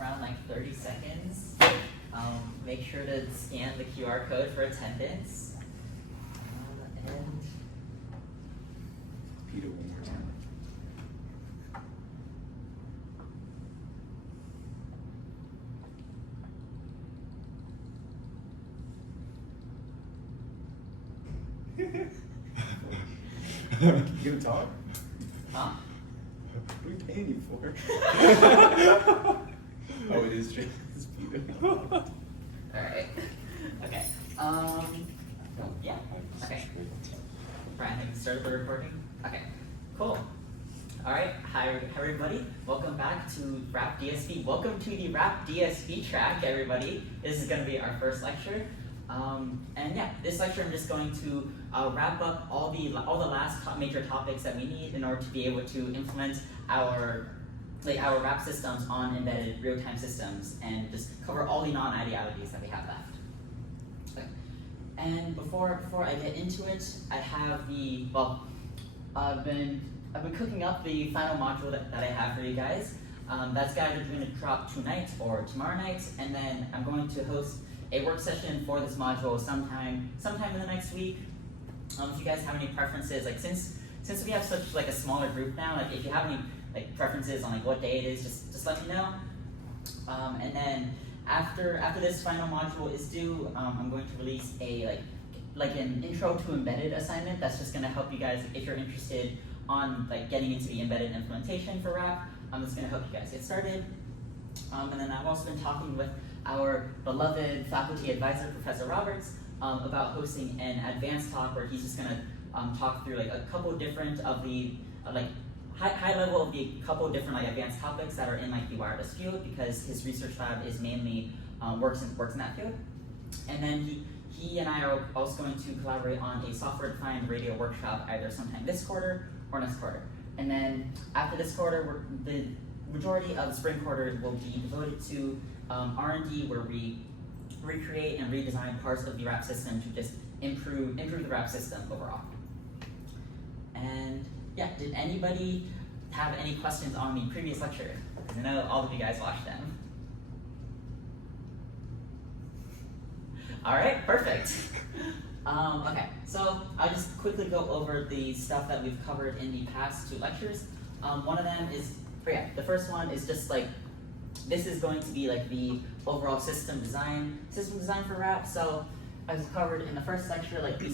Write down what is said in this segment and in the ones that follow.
around like 30 seconds. Make sure to scan the QR code for attendance. And repeat it one more time. You gonna talk? huh? What are we paying you for? Oh, it is just Peter. All right. Okay. Yeah. Okay. Brian, have you started the recording? Okay. Cool. All right. Hi, everybody. Welcome back to Rap DSP. Welcome to the Rap DSP track, everybody. This is going to be our first lecture. And yeah, this lecture I'm just going to wrap up all the last major topics that we need in order to be able to implement our rap systems on embedded real-time systems and just cover all the non-ideologies that we have left. Okay. And before I get into it, I have I've been cooking up the final module that I have for you guys. That's going to drop tonight or tomorrow night, and then I'm going to host a work session for this module sometime in the next week. If you guys have any preferences, like since we have such like a smaller group now, like if you have any like preferences on like what day it is, just let me know. And then after this final module is due, I'm going to release a like an intro to embedded assignment that's just going to help you guys if you're interested on like getting into the embedded implementation for RAP. It's going to help you guys get started. And then I've also been talking with our beloved faculty advisor, Professor Roberts, about hosting an advanced talk where he's just going to talk through like a couple different of the high level of the couple different like advanced topics that are in like the wireless field, because his research lab is mainly works in that field. And then he and I are also going to collaborate on a software-defined radio workshop either sometime this quarter or next quarter. And then after this quarter, the majority of the spring quarter will be devoted to R&D, where we recreate and redesign parts of the RAP system to just improve the RAP system overall. And yeah, did anybody have any questions on the previous lecture? Because I know all of you guys watched them. All right, perfect. Okay, so I'll just quickly go over the stuff that we've covered in the past two lectures. One of them is, the first one is just like, this is going to be like the overall system design for RAP. So as covered in the first lecture, like the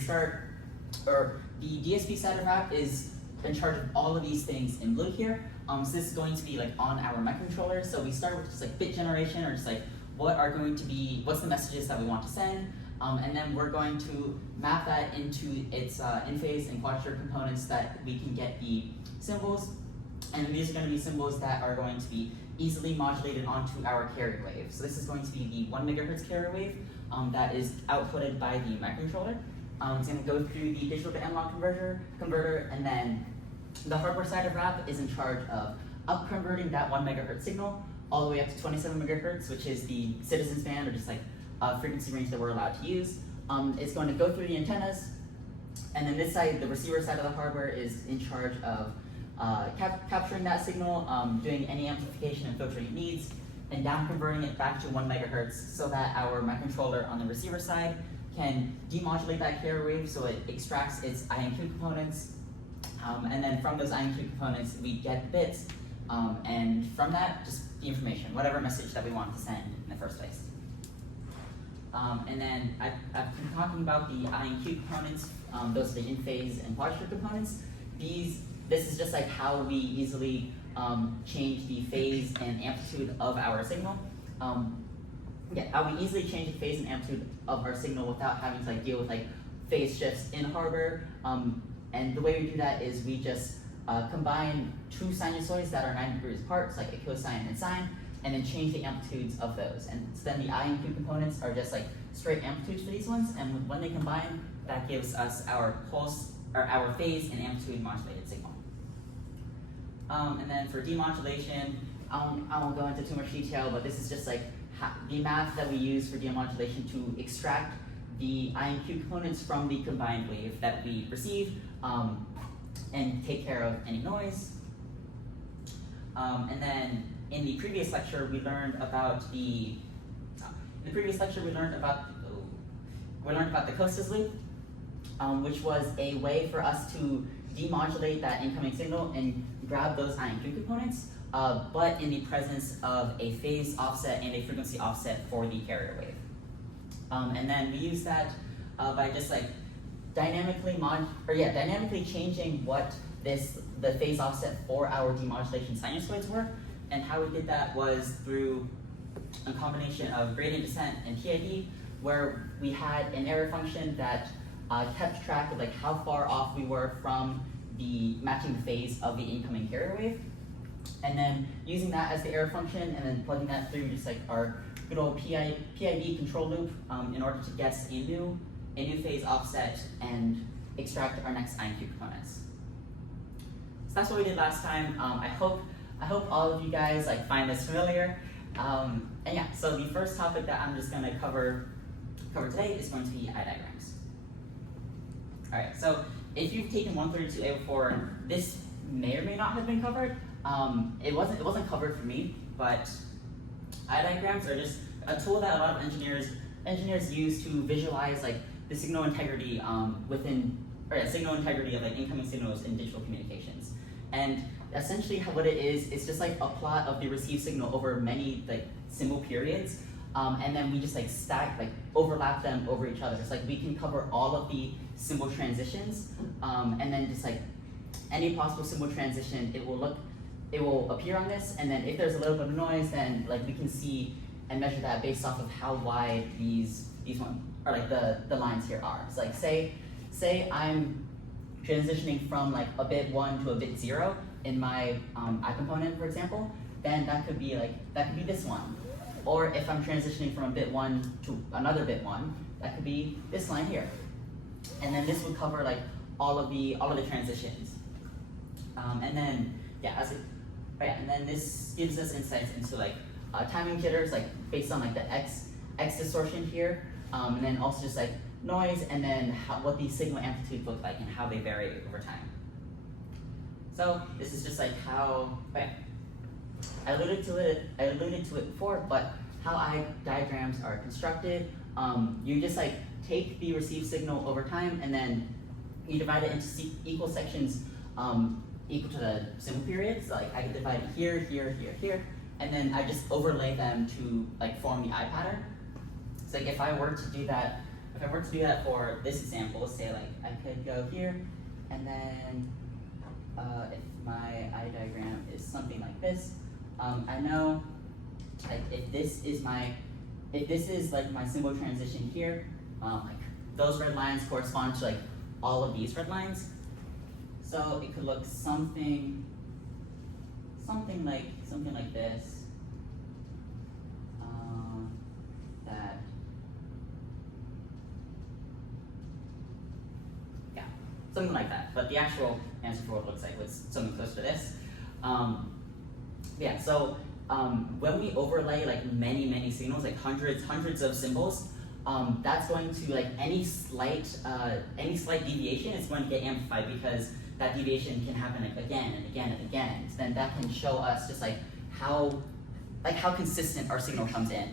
DSP side of RAP is in charge of all of these things in blue here. So this is going to be like on our microcontroller. So we start with just like bit generation, or just like what's the messages that we want to send. And then we're going to map that into its in-phase and quad-strip components that we can get the symbols. And these are going to be symbols that are going to be easily modulated onto our carrier wave. So this is going to be the 1 megahertz carrier wave that is outputted by the microcontroller. It's going to go through the digital to analog converter, and then the hardware side of RAP is in charge of up-converting that 1 megahertz signal all the way up to 27 megahertz, which is the citizens band, or just like frequency range that we're allowed to use. It's going to go through the antennas, and then this side, the receiver side of the hardware, is in charge of capturing that signal, doing any amplification and filtering it needs, and down converting it back to 1 megahertz so that our microcontroller on the receiver side can demodulate that carrier wave so it extracts its INQ components. And then from those INQ components, we get bits, and from that, just the information, whatever message that we want to send in the first place. And then I've been talking about the INQ components. Those are the in-phase and quad-strip components. This is just like how we easily change the phase and amplitude of our signal. How we easily change the phase and amplitude of our signal without having to like deal with like phase shifts in hardware. And the way we do that is we just combine two sinusoids that are 90 degrees apart, so like a cosine and sine, and then change the amplitudes of those. And so then the INQ components are just like straight amplitudes for these ones, and when they combine, that gives us our pulse, or our phase and amplitude modulated signal. And then for demodulation, I won't go into too much detail, but this is just like the math that we use for demodulation to extract the INQ components from the combined wave that we receive, and take care of any noise. And then in the previous lecture we learned about the Costas loop, which was a way for us to demodulate that incoming signal and grab those INQ components, but in the presence of a phase offset and a frequency offset for the carrier wave. And then we use that by just like dynamically changing what the phase offset for our demodulation sinusoids were. And how we did that was through a combination of gradient descent and PID, where we had an error function that kept track of like how far off we were from the matching the phase of the incoming carrier wave, and then using that as the error function, and then plugging that through just like our good old PID control loop in order to guess a new phase offset and extract our next INQ components. So that's what we did last time. I hope all of you guys like find this familiar. And yeah, so the first topic that I'm just going to cover today is going to be eye diagrams. All right, so if you've taken 132A before, this may or may not have been covered. It wasn't covered for me, but eye diagrams are just a tool that a lot of engineers use to visualize like the signal integrity signal integrity of like incoming signals in digital communications. And essentially what it is, it's just like a plot of the received signal over many like symbol periods, and then we just like overlap them over each other. It's like we can cover all of the symbol transitions, and then just like any possible symbol transition, it will appear on this, and then if there's a little bit of noise, then like we can see and measure that based off of how wide these ones are, like the lines here are. So like say I'm transitioning from like a bit 1 to a bit 0 in my I component, for example, then that could be this one. Or if I'm transitioning from a bit 1 to another bit 1, that could be this line here. And then this would cover like all of the transitions. And then and then this gives us insights into like timing jitters, like based on like the x distortion here, and then also just like noise, and then what these signal amplitudes look like and how they vary over time. So this is just like how I alluded to it before, but how eye diagrams are constructed. You just like take the received signal over time, and then you divide it into equal sections equal to the symbol periods. So like I can divide it here, here, here, here, and then I just overlay them to like form the eye pattern. So like if I were to do that for this example, say like I could go here, and then if my eye diagram is something like this, I know like if this is like my symbol transition here, like those red lines correspond to like all of these red lines. So it could look something like this. Something like that. But the actual answer for what it looks like was something close to this. So when we overlay like many signals, like hundreds of symbols, that's going to like any slight deviation is going to get amplified, because that deviation can happen like again and again and again. So then that can show us just like how consistent our signal comes in.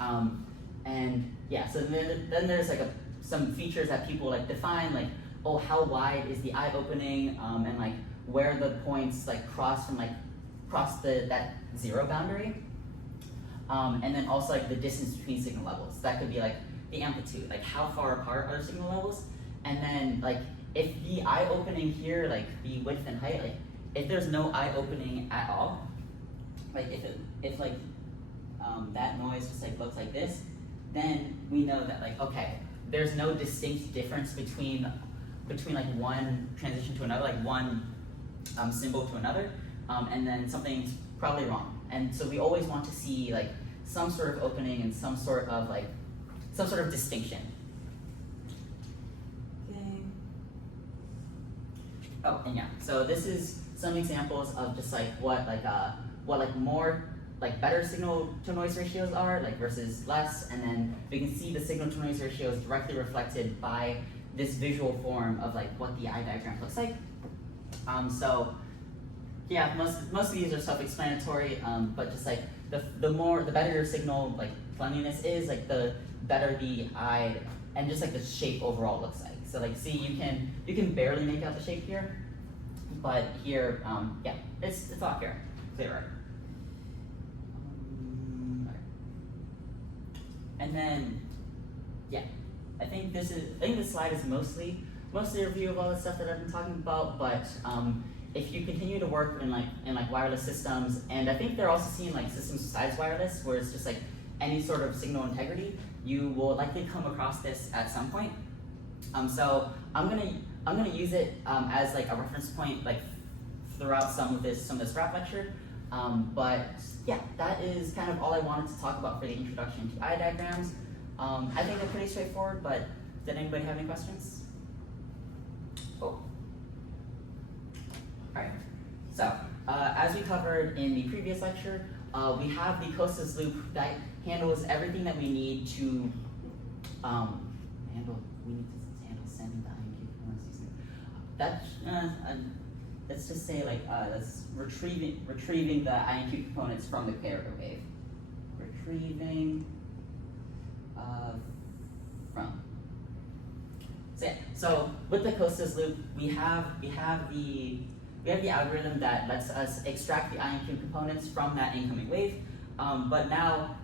So then there's like some features that people like define, like, oh, how wide is the eye opening, and like where the points like cross that 0 boundary, and then also like the distance between signal levels. That could be like the amplitude, like how far apart are signal levels, and then like if the eye opening here, like the width and height, like if there's no eye opening at all, like if that noise just like looks like this, then we know that like, okay, there's no distinct difference between like one transition to another, like one symbol to another, and then something's probably wrong. And so we always want to see like some sort of opening and some sort of distinction. Okay. Oh, and yeah, so this is some examples of just like what more like better signal to noise ratios are, like versus less, and then we can see the signal to noise ratio is directly reflected by this visual form of like what the eye diagram looks like. yeah, most of these are self-explanatory, but just like the better your signal like cleanliness is, like the better the eye and just like the shape overall looks like. So like see, you can barely make out the shape here, but here, yeah, it's a lot clearer. Alright. And then, yeah, I think this slide is mostly a review of all the stuff that I've been talking about, but if you continue to work in like wireless systems, and I think they're also seeing like systems besides wireless, where it's just like any sort of signal integrity, you will likely come across this at some point. So I'm gonna use it as like a reference point like throughout some of this rap lecture. But yeah, that is kind of all I wanted to talk about for the introduction to eye diagrams. I think they're pretty straightforward, but did anybody have any questions? Oh. Alright, so as we covered in the previous lecture, we have the Costas loop that handles everything that we need to handle sending the INQ components. Let's just say like that's retrieving the INQ components from the carrier wave. Retrieving from. So yeah, so with the Costas loop, we have the algorithm that lets us extract the INQ components from that incoming wave. But now,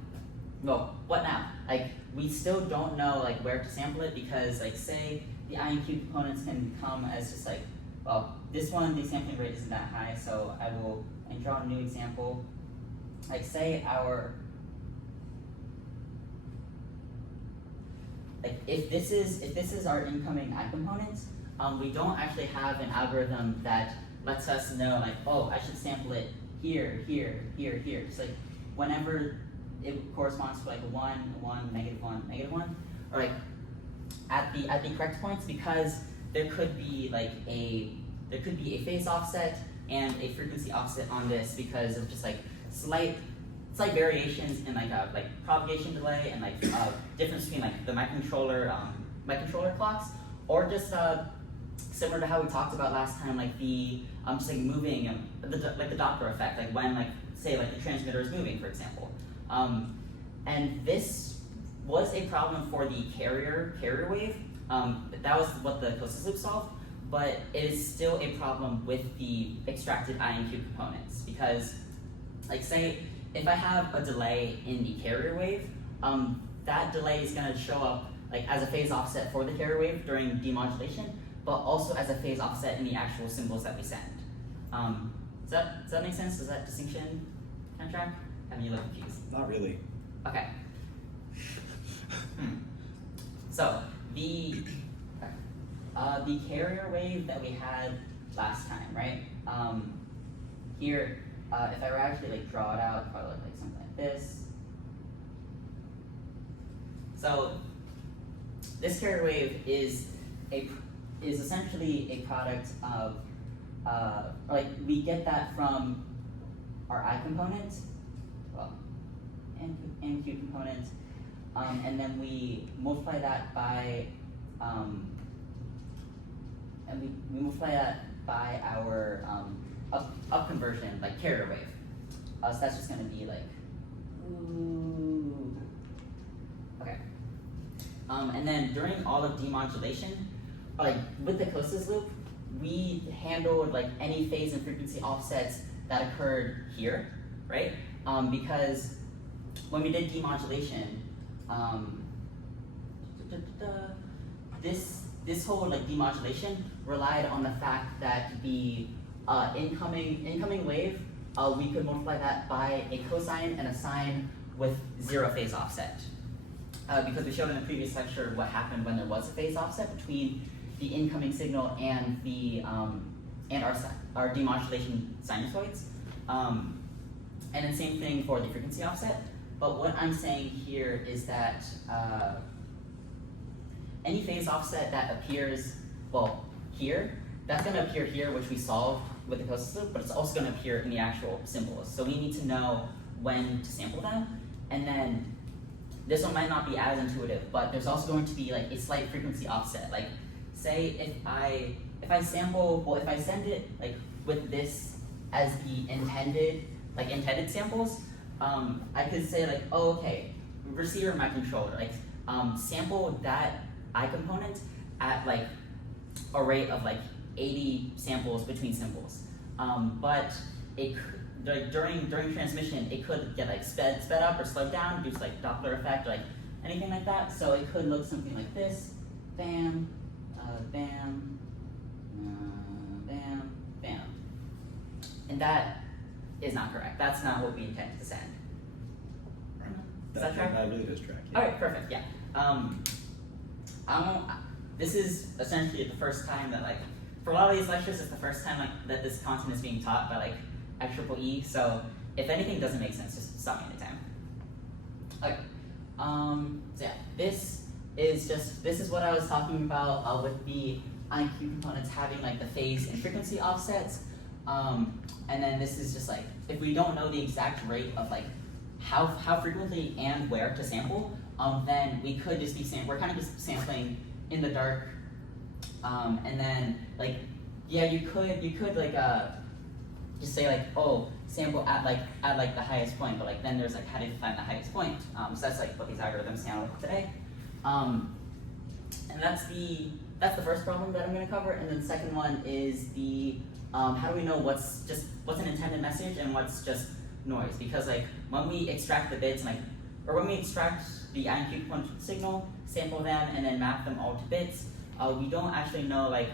well, what now? Like, we still don't know like where to sample it, because like say the INQ components can come as just like, well, this one, the sampling rate isn't that high, so I will draw a new example. Like say if this is our incoming eye component, we don't actually have an algorithm that lets us know like, oh, I should sample it here, here, here, here. So like whenever it corresponds to like a 1, 1, -1, -1, or like at the correct points, because there could be a phase offset and a frequency offset on this because of just like slight variations in like propagation delay and like difference between like the microcontroller clocks, or just similar to how we talked about last time, like the just like moving the Doppler effect, like when like say like the transmitter is moving, for example. And this was a problem for the carrier wave. That was what the Costas loop solved, but it is still a problem with the extracted INQ components, because like say if I have a delay in the carrier wave, that delay is going to show up like as a phase offset for the carrier wave during demodulation, but also as a phase offset in the actual symbols that we send. Does that make sense? Does that distinction kind of track? Having you look confused? Not really. Okay. So the carrier wave that we had last time, right? Here, if I were actually like draw it out, it'd probably look like something like this. So this carrier wave is essentially a product of like we get that from our I component, well, NQ component, and then we multiply that by our up conversion, like carrier wave. So that's just gonna be like, ooh. Okay. And then during all of demodulation, like with the Costas loop, we handled like any phase and frequency offsets that occurred here, right? Because when we did demodulation, this whole like demodulation relied on the fact that the incoming wave, we could multiply that by a cosine and a sine with 0 phase offset. Because we showed in the previous lecture what happened when there was a phase offset between the incoming signal and the and our demodulation sinusoids. And the same thing for the frequency offset. But what I'm saying here is that any phase offset that appears, well, here, that's going to appear here, which we solved with the Costas loop, but it's also going to appear in the actual symbols. So we need to know when to sample them. And then this one might not be as intuitive, but there's also going to be like a slight frequency offset. Like say if I send it like with this as the intended samples, I could say like, oh, okay, receiver my controller, like sample that I component at like a rate of like 80 samples between symbols. But it like during transmission, it could get like sped up or slowed down due to like Doppler effect, or like anything like that. So it could look something like this: bam, bam, bam, bam. And that is not correct. That's not what we intended to send. Does that track? That really does track. Yeah. All right, perfect. Yeah. This is essentially the first time that like, for a lot of these lectures, it's the first time like that this content is being taught by like IEEE. So if anything doesn't make sense, just stop me anytime. Okay. So yeah, this is what I was talking about with the IQ components having like the phase and frequency offsets. And then this is just like, if we don't know the exact rate of like how frequently and where to sample, then we could just be we're kind of just sampling in the dark. And then like, yeah, you could like just say like, oh, sample at the highest point, but like then there's like, how do you find the highest point? So that's like what these algorithms handle today. And that's the first problem that I'm going to cover. And then the second one is the how do we know what's an intended message and what's just noise? Because like when we extract the bits, or when we extract the IQ component signal, sample them, and then map them all to bits, we don't actually know like,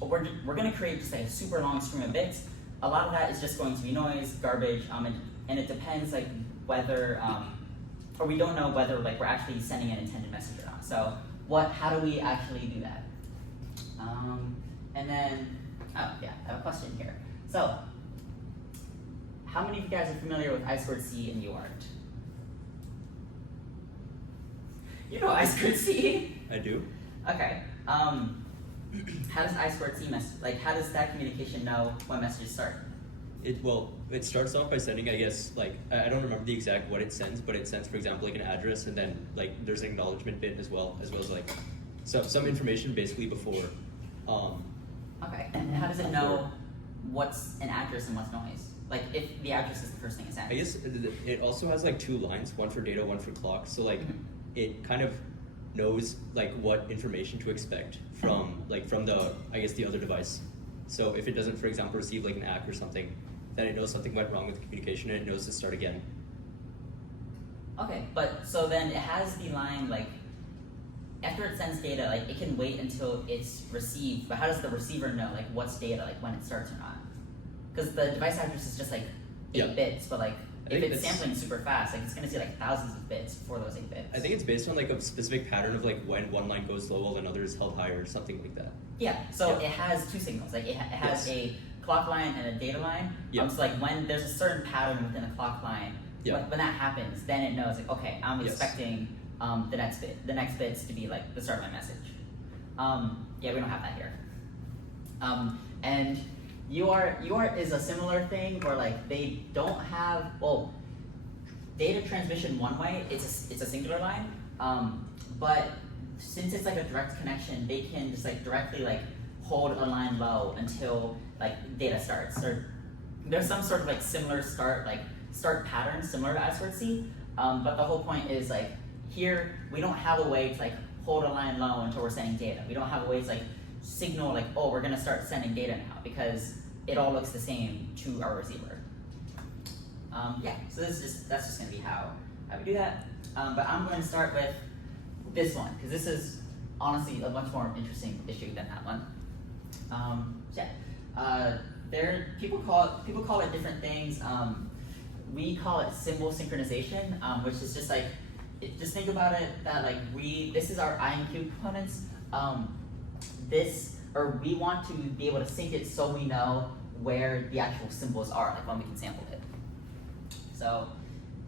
we're going to create just like a super long string of bits. A lot of that is just going to be noise, garbage, and it depends like whether, or we don't know whether like we're actually sending an intended message or not. So how do we actually do that? And then, oh yeah, I have a question here. So, how many of you guys are familiar with I squared C and you aren't? You know I squared C? I do. Okay. How does I squared C how does that communication know when messages start? It starts off by sending, I guess, like, I don't remember the exact what it sends, but it sends, for example, like an address, and then like there's an acknowledgement bit as well as like some information basically before. Okay, and how does it know what's an address and what's noise? Like if the address is the first thing it sends? I guess it also has like two lines, one for data, one for clock. So like it kind of knows like what information to expect from the, I guess, the other device. So if it doesn't, for example, receive like an ACK or something, then it knows something went wrong with the communication and it knows to start again. Okay, but so then it has the line like, after it sends data, like it can wait until it's received, but how does the receiver know like what's data, like when it starts or not? Because the device address is just like 8 bits, but like if it's sampling super fast, like it's gonna see like thousands of bits for those 8 bits. I think it's based on like a specific pattern of like when one line goes low while another is held higher or something like that. Yeah, so it has two signals, like it has a clock line and a data line. So like when there's a certain pattern within a clock line, when that happens, then it knows like, okay, I'm expecting the next bits to be like the start of my message. Yeah, we don't have that here. And UART is a similar thing where like they don't have, data transmission one way, it's a singular line, but since it's like a direct connection, they can just like directly like hold a line low until like data starts. Or there's some sort of like similar start pattern similar to I squared C, but the whole point is like here we don't have a way to like hold a line low until we're sending data. We don't have a way to like signal like, oh, we're gonna start sending data now, because it all looks the same to our receiver. So that's just gonna be how we do that. But I'm going to start with this one, because this is honestly a much more interesting issue than that one. People call it different things. We call it symbol synchronization, which is just like, just think about it that like this is our I and Q components. We want to be able to sync it so we know where the actual symbols are, like when we can sample it. So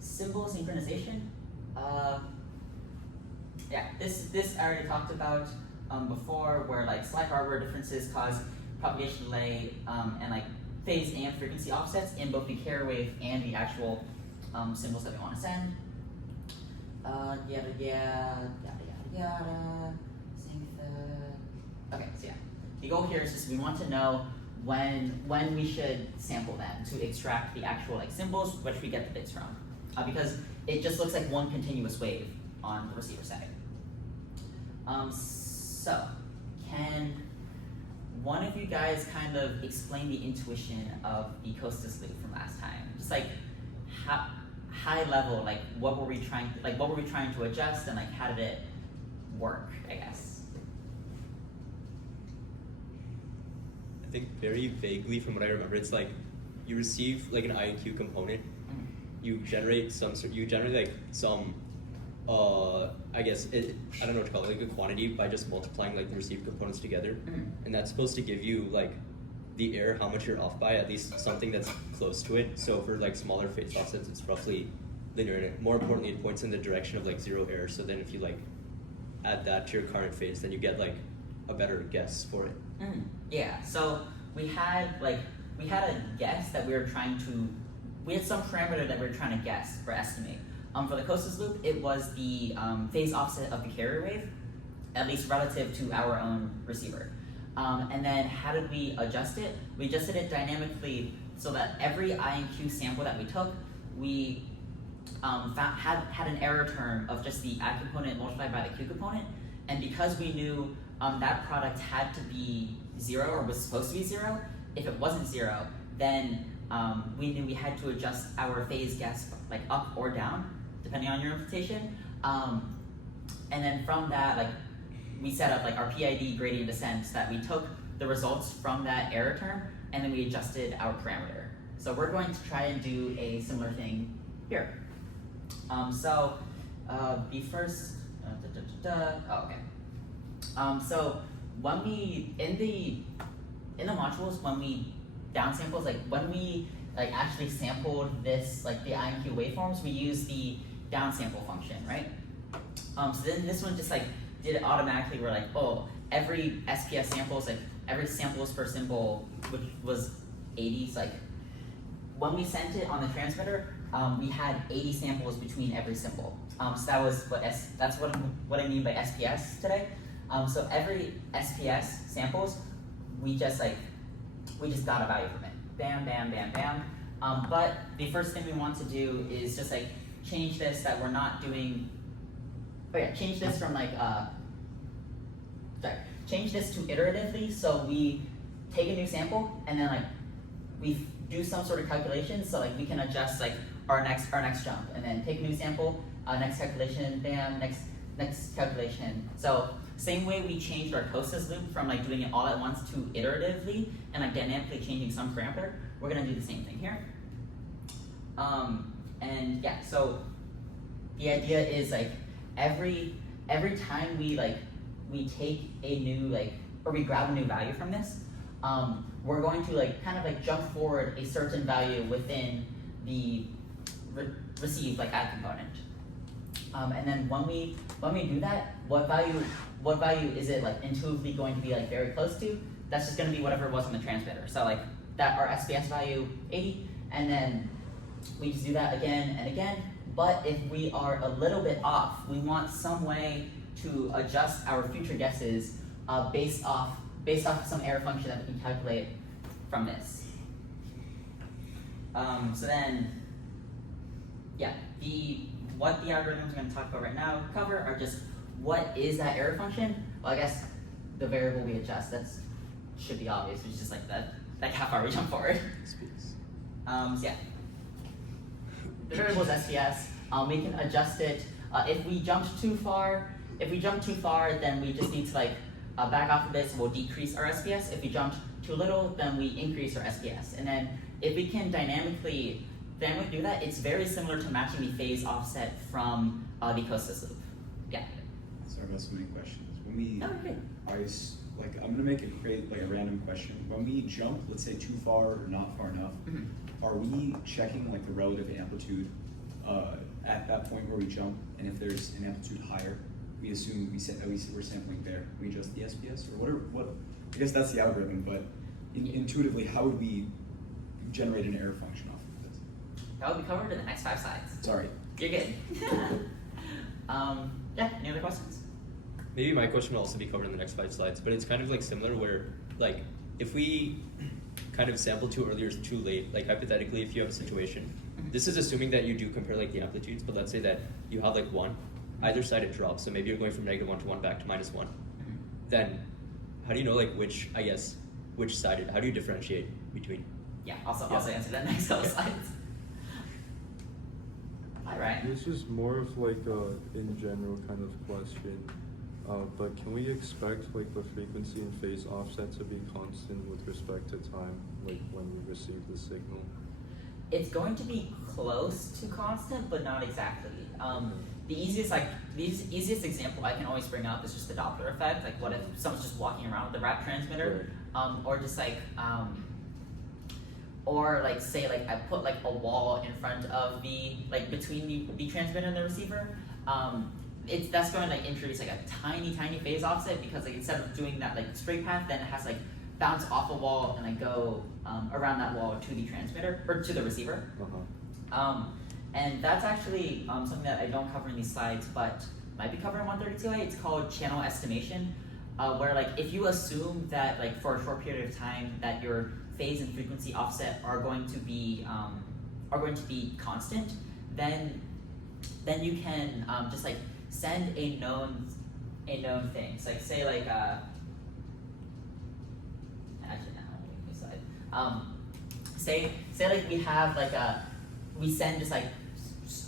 symbol synchronization. This I already talked about before, where like slack hardware differences cause propagation delay and like phase and frequency offsets in both the carrier wave and the actual symbols that we want to send. Yada yada. Sync the. Okay, so yeah, the goal here is just we want to know when we should sample them to extract the actual like symbols which we get the bits from, because it just looks like one continuous wave on the receiver side. So can one of you guys kind of explain the intuition of the Costas loop from last time? Just like high level, like what were we trying to adjust, and like how did it work, I guess. I think very vaguely from what I remember, it's like you receive like an INQ component, you generate some I guess I don't know what to call it, like a quantity by just multiplying like the received components together, and that's supposed to give you like the error, how much you're off by, at least something that's close to it. So for like smaller phase offsets, it's roughly linear, and more importantly, it points in the direction of like 0 error. So then if you like add that to your current phase, then you get like a better guess for it. Yeah. So we had a guess that we had some parameter that we were trying to guess or estimate. For the Costas loop, it was the phase offset of the carrier wave, at least relative to our own receiver. And then how did we adjust it? We adjusted it dynamically so that every INQ sample that we took, we had an error term of just the I component multiplied by the Q component. And because we knew that product had to be 0 or was supposed to be 0, if it wasn't 0, then we knew we had to adjust our phase guess like up or down, depending on your interpretation. And then from that, like we set up like our PID gradient descent that we took the results from that error term and then we adjusted our parameter. So we're going to try and do a similar thing here. The first, oh, okay. So when we in the modules, when we downsamples, like when we like actually sampled this, like the INQ waveforms, we use the downsample function, right? So then this one just like did it automatically. We're like, oh, every SPS samples, like every samples per symbol, which was 80. So like when we sent it on the transmitter, we had 80 samples between every symbol. So that was that's what I mean by SPS today. So every SPS samples, we just got a value from it. Bam, bam, bam, bam. But the first thing we want to do is just like change this that we're not doing. Oh yeah, change this from like change this to iteratively. So we take a new sample and then like we do some sort of calculation. So like we can adjust like our next jump, and then take a new sample, next calculation, bam, next calculation. So same way we changed our Costas loop from like doing it all at once to iteratively and like dynamically changing some parameter, we're gonna do the same thing here. And yeah, so the idea is like every time we take a new or we grab a new value from this, we're going to kind of jump forward a certain value within the received add component. And then when we do that, what value is it intuitively going to be very close to? That's just going to be whatever it was on the transmitter. So that our SPS value 80, and then we just do that again and again. But if we are a little bit off, we want some way to adjust our future guesses based off some error function that we can calculate from this. So then, yeah, what the algorithms I'm going to talk about right now cover are just what is that error function? Well, I guess the variable we adjust, should be obvious, which is just that how far we jump forward. So yeah, the variable is SPS. We can adjust it. If we jumped too far, then we just need to back off a bit, so we'll decrease our SPS. If we jumped too little, then we increase our SPS. And then if we can dynamically do that, it's very similar to matching the phase offset from the Costas loop. Yeah. Sorry about so many questions. When we, okay. I'm gonna create a random question. When we jump, let's say too far or not far enough, are we checking the relative amplitude at that point where we jump? And if there's an amplitude higher, we assume we're sampling there. We adjust the SPS, or what? I guess that's the algorithm. But intuitively, how would we generate an error function off of this? That will be covered in the next 5 slides. Sorry. You're good. Yeah, any other questions? Maybe my question will also be covered in the next 5 slides, but it's kind of similar where if we kind of sample too early or too late, like hypothetically, if you have a situation, this is assuming that you do compare like the amplitudes, but let's say that you have like 1, either side it drops, so maybe you're going from -1 to 1 back to -1. Then how do you know like which sided? How do you differentiate between? Yeah, also answer that next couple slides. Hi, Ryan. This is more of like a in general kind of question, but can we expect like the frequency and phase offset to be constant with respect to time, like when we receive the signal? It's going to be close to constant, but not exactly. The easiest example I can always bring up is just the Doppler effect. Like, what if someone's just walking around with a RAP transmitter, or just like, or like say like I put like a wall in front of between the transmitter and the receiver. That's going to like introduce like a tiny phase offset, because like instead of doing that like straight path, then it has to like bounce off a wall and like go around that wall to the transmitter or to the receiver. And that's actually something that I don't cover in these slides, but might be covered in 132A. It's called channel estimation, where like if you assume that like for a short period of time that your phase and frequency offset are going to be constant, then you can just like send a known thing. So like say like actually no, let me move this slide. Say like we send just like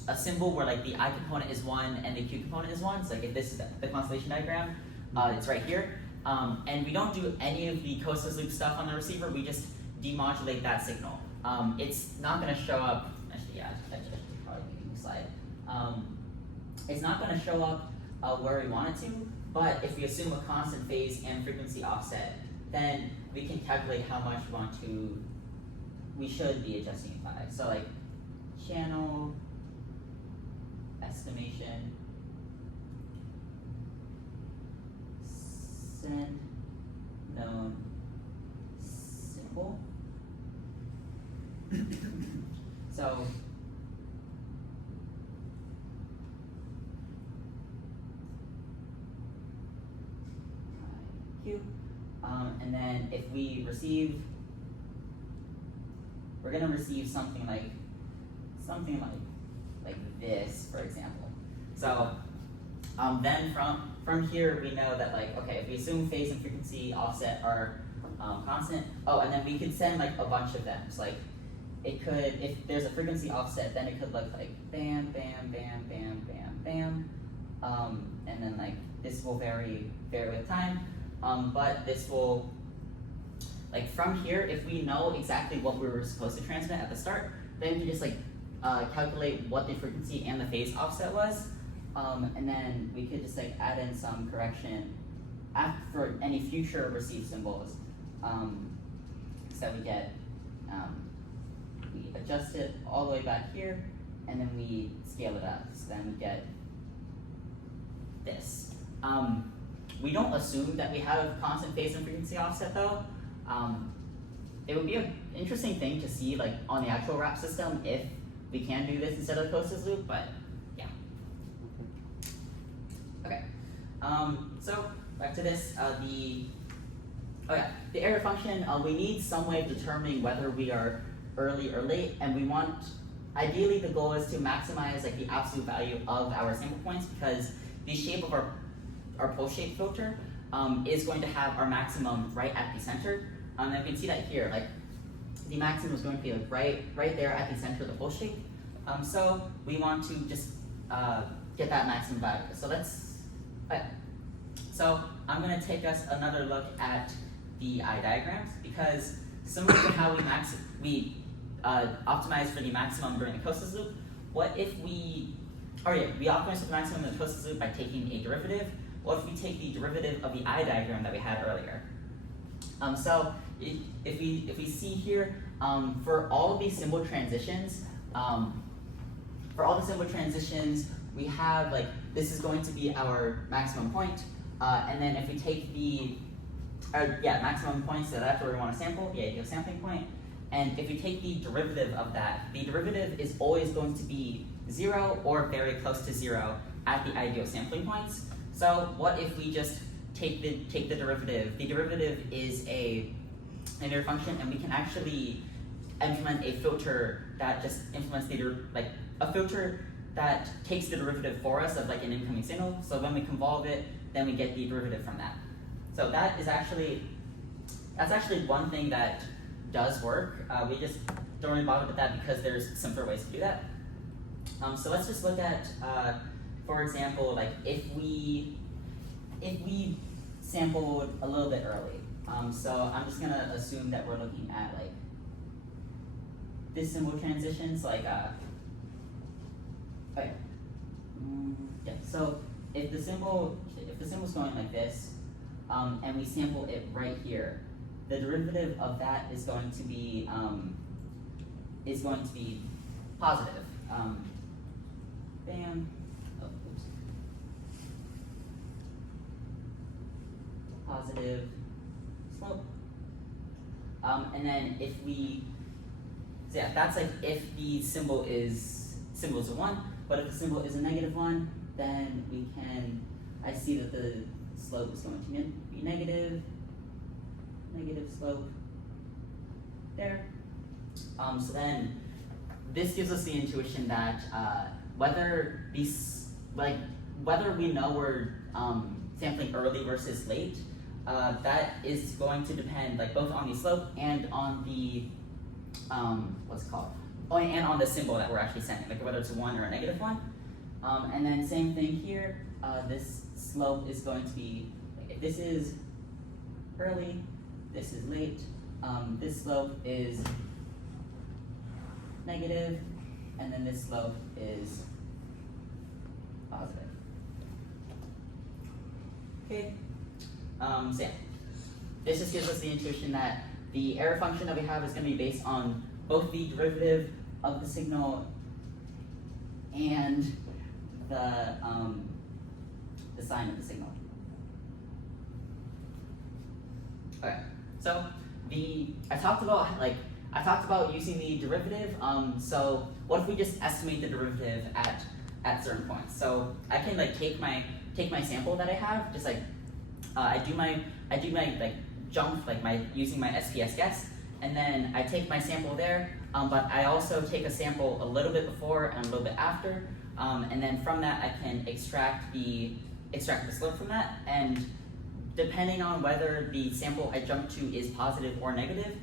a symbol where like the I component is 1 and the Q component is 1. So like if this is the constellation diagram, it's right here. And we don't do any of the closed loop stuff on the receiver. We just demodulate that signal. It's not going to show up. Actually, yeah, I should probably be the slide. It's not going to show up where we want it to. But if we assume a constant phase and frequency offset, then we can calculate how much we should be adjusting it by. So like channel estimation, send known symbol. So Q, and then if we receive, we're gonna receive something like this, for example. So then from here we know that like, okay, if we assume phase and frequency offset are constant, and then we could send like a bunch of them. So like it could, if there's a frequency offset, then it could look like bam, bam, bam, bam, bam, bam, and then like this will vary with time, but this will, like from here, if we know exactly what we were supposed to transmit at the start, then we can just like calculate what the frequency and the phase offset was, and then we could just like add in some correction for any future received symbols, so we get, we adjust it all the way back here, and then we scale it up, so then we get this. We don't assume that we have constant phase and frequency offset though. It would be an interesting thing to see like on the actual RAP system if we can do this instead of closed loop, but yeah. Okay. So back to this, the error function, we need some way of determining whether we are early or late, and we want, ideally the goal is to maximize like the absolute value of our sample points, because the shape of our pulse shape filter is going to have our maximum right at the center. And you can see that here, like the maximum is going to be like right there at the center of the pulse shape. So we want to just get that maximum value. So I'm going to take us another look at the eye diagrams, because similar to how we optimize for the maximum during the closed loop, what if we optimize for the maximum in the closed loop by taking a derivative? What if we take the derivative of the eye diagram that we had earlier? So if we see here, for all of these symbol transitions, we have like, this is going to be our maximum point, and then if we take the maximum point, so that's where we want to sample, the ideal sampling point, and if we take the derivative of that, the derivative is always going to be 0 or very close to 0 at the ideal sampling points. So what if we just take the derivative? The derivative is an error function, and we can actually implement a filter that just implements a filter that takes the derivative for us of like an incoming signal. So when we convolve it, then we get the derivative from that. So that's actually one thing that does work. We just don't really bother with that because there's simpler ways to do that. So let's just look at, for example, like if we sampled a little bit early. So I'm just gonna assume that we're looking at like this symbol transitions, like okay. Yeah. So if the symbol's going like this, and we sample it right here, the derivative of that is going to be positive. Bam. Oh, oops. Positive slope. And then if we, so yeah, that's like if the symbol is a 1, but if the symbol is a -1, then we can, I see that the slope is going to be negative slope there. So then this gives us the intuition that whether we know we're sampling early versus late, that is going to depend like both on the slope and on the what's it called? Oh, and on the symbol that we're actually sending, like whether it's a 1 or a -1. And then same thing here. This slope is going to be, like, if this is early, this is late. This slope is negative, and then this slope is positive. Okay. So yeah, this just gives us the intuition that the error function that we have is going to be based on both the derivative of the signal and the sign of the signal. Okay, so I talked about using the derivative. So what if we just estimate the derivative at certain points? So I can like take my sample that I have, just like I do my like jump using my SPS guess, and then I take my sample there. But I also take a sample a little bit before and a little bit after, and then from that I can extract the slope from that. And depending on whether the sample I jump to is positive or negative,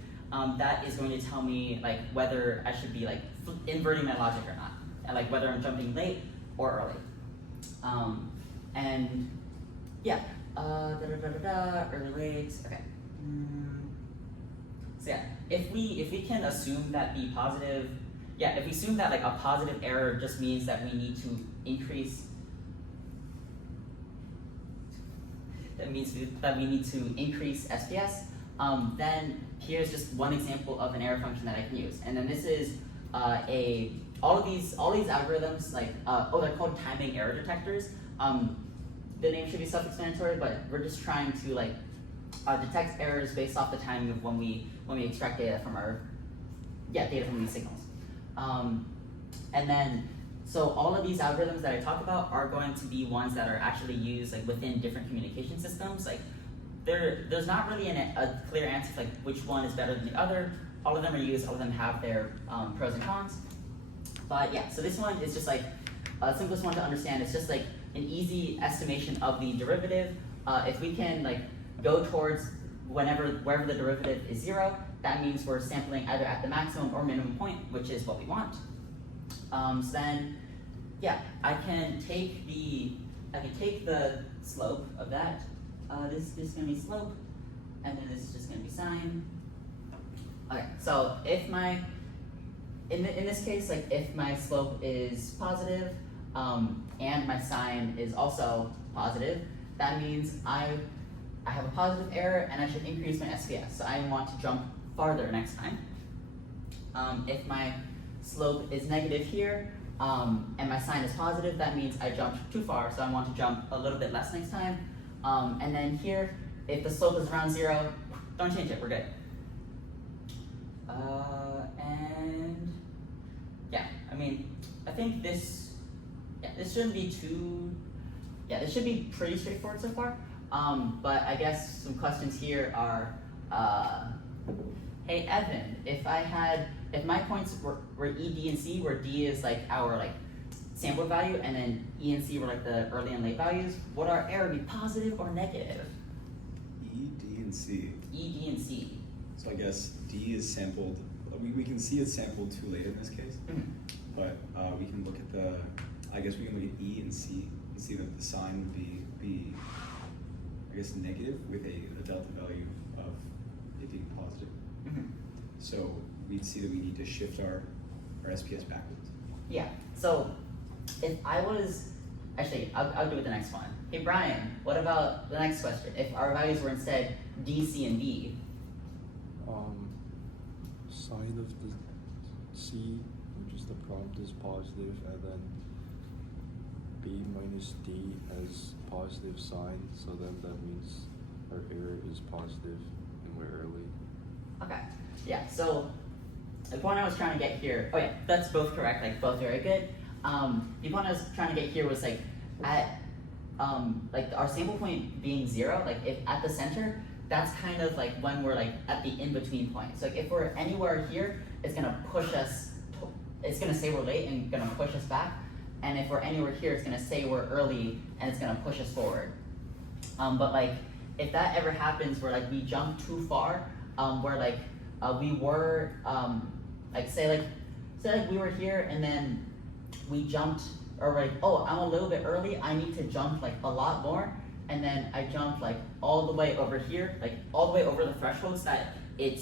that is going to tell me like whether I should be like inverting my logic or not, and like whether I'm jumping late or early. And yeah, early late. Okay. So yeah, if we can assume that the positive, if we assume that like a positive error just means that we need to increase. That means that we need to increase SPS. Then here's just one example of an error function that I can use, and then this is all these algorithms like they're called timing error detectors. The name should be self-explanatory, but we're just trying to like detect errors based off the timing of when we extract data from data from these signals. And then so all of these algorithms that I talked about are going to be ones that are actually used like within different communication systems. Like there's not really a clear answer to, like which one is better than the other. All of them are used. All of them have their pros and cons. But yeah, so this one is just like the simplest one to understand. It's just like an easy estimation of the derivative. If we can like go towards wherever the derivative is 0, that means we're sampling either at the maximum or minimum point, which is what we want. So then, yeah, I can take the slope of that. This is going to be slope, and then this is just going to be sine. Okay, so if in this case, like if my slope is positive, and my sine is also positive, that means I have a positive error and I should increase my SPS. So I want to jump farther next time. If my slope is negative here, and my sine is positive, that means I jumped too far, so I want to jump a little bit less next time. And then here, if the slope is around 0, don't change it, we're good. And yeah, I mean, I think this shouldn't be this should be pretty straightforward so far. But I guess some questions here are, Hey Evan, if my points were E, D, and C, where D is like our like sample value, and then E and C were like the early and late values, would our error be positive or negative? E, D, and C. E, D, and C. So I guess D is sampled. We can see it's sampled too late in this case, but we can look at the. I guess we can look at E and C and see that the sign would be I guess negative with a delta value of it being positive. So we'd see that we need to shift our SPS backwards. Yeah. So if I was actually, I'll do it the next one. Hey Brian, what about the next question? If our values were instead D, C, and D. Sign of the C, which is the prompt, is positive, and then B minus D has positive sign, so then that means our error is positive and we're early. Okay. Yeah. So the point I was trying to get here. Oh yeah, that's both correct. Like both very good. The point I was trying to get here was like at like our sample point being 0. Like if at the center, that's kind of like when we're like at the in-between point. So like if we're anywhere here, it's gonna push us, it's gonna say we're late and gonna push us back. And if we're anywhere here, it's gonna say we're early and it's gonna push us forward. But like if that ever happens where like we jump too far, where like we were, like say we were here and then we jumped, or like, oh, I'm a little bit early, I need to jump like a lot more. And then I jumped like all the way over here, like all the way over the thresholds that it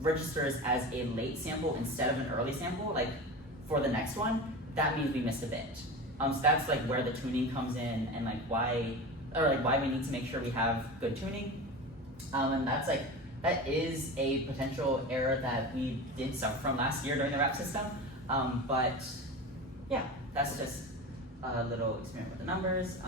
registers as a late sample instead of an early sample, like for the next one, that means we missed a bit. So that's like where the tuning comes in and like why we need to make sure we have good tuning. And that's like, that is a potential error that we did suffer from last year during the RAP system. But yeah, that's just a little experiment with the numbers.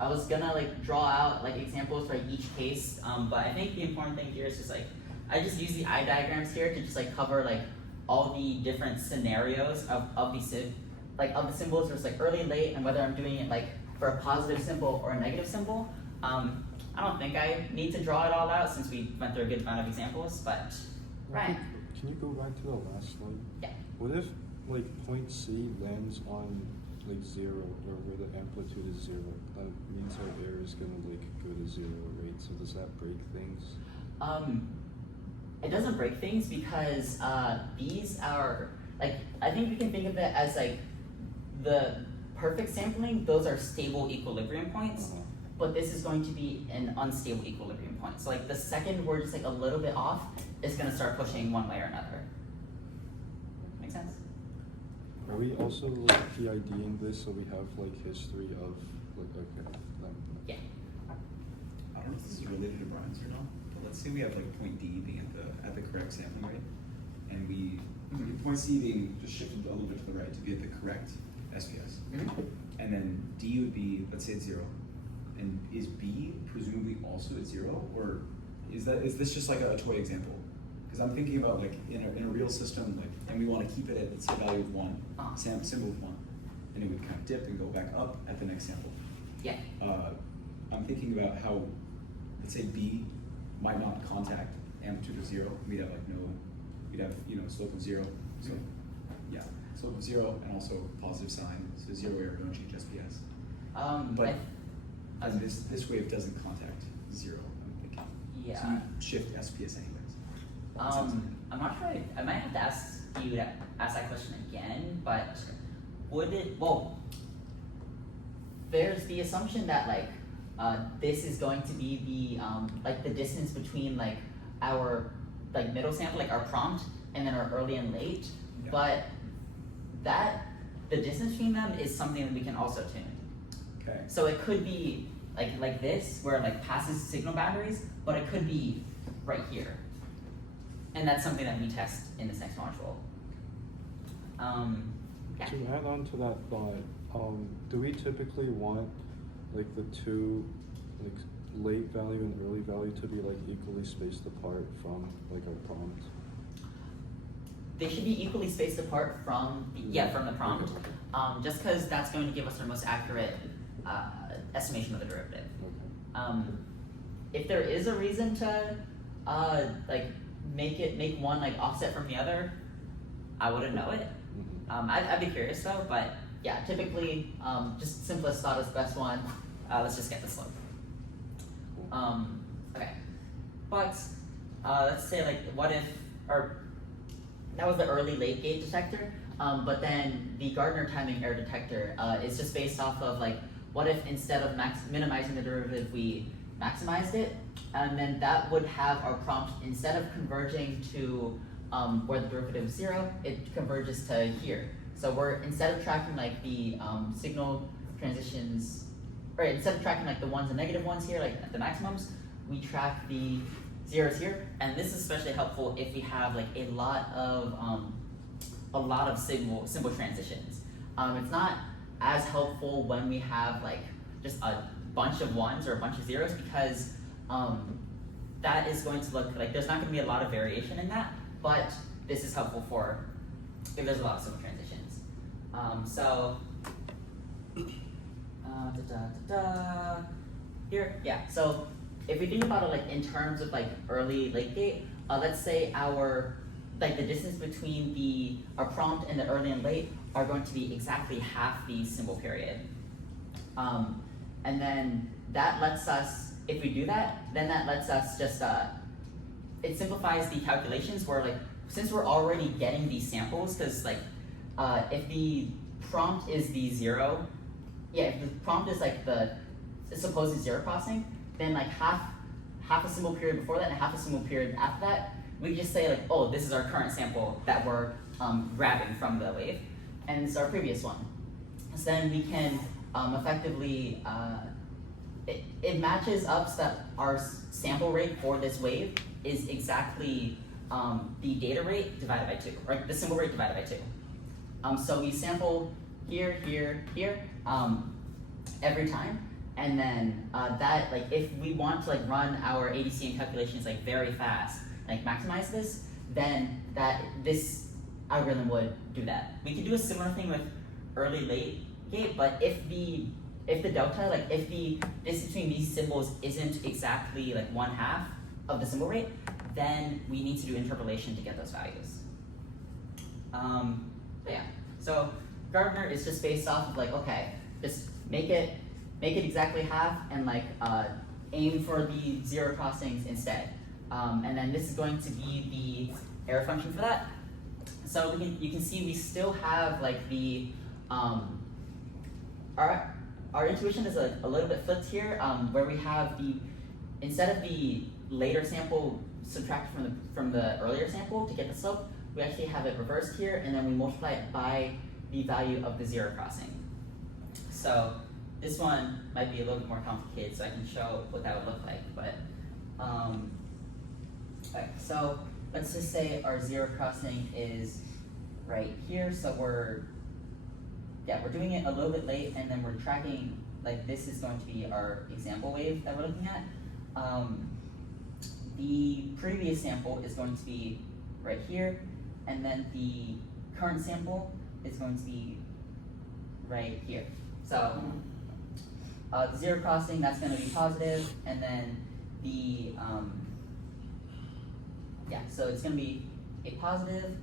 I was gonna like draw out like examples for each case, but I think the important thing here is just like, I just use the eye diagrams here to just like cover like all the different scenarios of the symbols, just like early, late, and whether I'm doing it like for a positive symbol or a negative symbol. I don't think I need to draw it all out since we went through a good amount of examples, but Ryan. Can you go back to the last slide? Yeah. What if like point C lands on like 0, or where the amplitude is 0? That means our error is gonna like go to 0, right? So does that break things? It doesn't break things because these are like, I think we can think of it as like the perfect sampling. Those are stable equilibrium points, but this is going to be an unstable equilibrium point. So like the second we're just like a little bit off, it's gonna start pushing one way or another. Make sense? Are we also like PIDing this so we have like history of like, okay. Yeah. I don't know if this is related to Brian's or not, but let's say we have like point D being at the correct sampling rate, and we point C being just shifted a little bit to the right to be at the correct SPS, and then D would be, let's say it's 0, and is B presumably also at 0, or is this just like a toy example? Because I'm thinking about like in a real system, like, and we want to keep it at, let's say, value of 1, symbol of 1, and it would kind of dip and go back up at the next sample. Yeah. I'm thinking about how, let's say B might not contact amplitude of 0. We'd have slope of 0. So yeah, slope of 0 and also positive sign. So 0 error, don't change SPS. But this wave doesn't contact 0. I'm thinking. Yeah. So you shift SPS anyways. I'm not sure. I might have to ask you to ask that question again. But would it? Well, there's the assumption that like this is going to be the like the distance between like our like middle sample, like our prompt, and then our early and late. Yeah. But the distance between them is something that we can also tune. Okay. So it could be like this, where it like passes signal boundaries, but it could be right here. And that's something that we test in this next module. Yeah. To add on to that thought, do we typically want like the two, like late value and early value, to be like equally spaced apart from like our prompt? They should be equally spaced apart from the prompt, just because that's going to give us our most accurate estimation of the derivative. Okay. If there is a reason to like make one like offset from the other, I wouldn't know it. I'd be curious though, but yeah, typically just simplest thought is the best one. Let's just get the slope. Okay, but let's say like what if, or that was the early late gate detector, but then the Gardner timing error detector is just based off of like what if instead of minimizing the derivative we maximized it, and then that would have our prompt, instead of converging to where the derivative is 0, it converges to here. So we're, instead of tracking like the signal transitions, or instead of tracking like the ones and negative ones here, like at the maximums, we track the zeros here. And this is especially helpful if we have like a lot of symbol transitions. It's not as helpful when we have like just a bunch of ones or a bunch of zeros, because that is going to look like there's not going to be a lot of variation in that, but this is helpful for if there's a lot of symbol transitions. Here, yeah, so if we think about it like in terms of like early late gate, let's say our like the distance between our prompt and the early and late are going to be exactly half the symbol period. And then that lets us, if we do that, then that lets us just, it simplifies the calculations where like, since we're already getting these samples, because like, if the prompt is the 0, yeah, if the prompt is like the supposed 0 crossing, then like half a symbol period before that and half a symbol period after that, we just say like, oh, this is our current sample that we're grabbing from the wave, and it's our previous one. So then we can effectively, it matches up so that our sample rate for this wave is exactly the data rate divided by 2, or the symbol rate divided by 2. So we sample here, here, here every time, and then that, like, if we want to like run our ADC and calculations like very fast, like maximize this, then this algorithm would do that. We could do a similar thing with early late gate, but if the delta, like if the distance between these symbols isn't exactly like 1/2 of the symbol rate, then we need to do interpolation to get those values. But yeah, so Gardner is just based off of like, okay, just make it exactly half and like aim for the 0 crossings instead. And then this is going to be the error function for that. So you can see we still have like the our intuition is a little bit flipped here, where we have instead of the later sample subtracted from the earlier sample to get the slope, we actually have it reversed here, and then we multiply it by the value of the 0 crossing. So this one might be a little bit more complicated, so I can show what that would look like. But okay, so let's just say our 0 crossing is right here. So we're doing it a little bit late, and then we're tracking, like this is going to be our example wave that we're looking at. The previous sample is going to be right here, and then the current sample is going to be right here. So the 0 crossing, that's going to be positive, and then the so it's going to be a positive.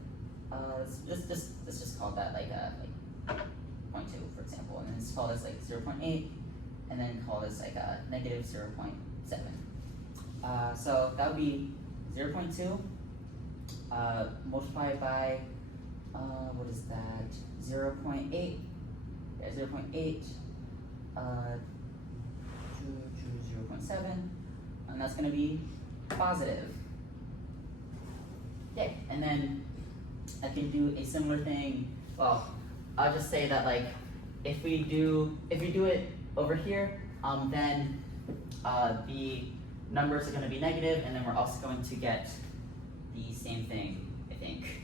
Let's just call that like 0.2, for example, and then let's call this like 0.8, and then call this like a negative 0.7. So that would be 0.2 multiplied by what is that? 0.8. Yeah, 0.8 to 0.7, and that's going to be positive. Okay, and then I can do a similar thing. Well, I'll just say that like if we do it over here, then the numbers are going to be negative, and then we're also going to get the same thing, I think.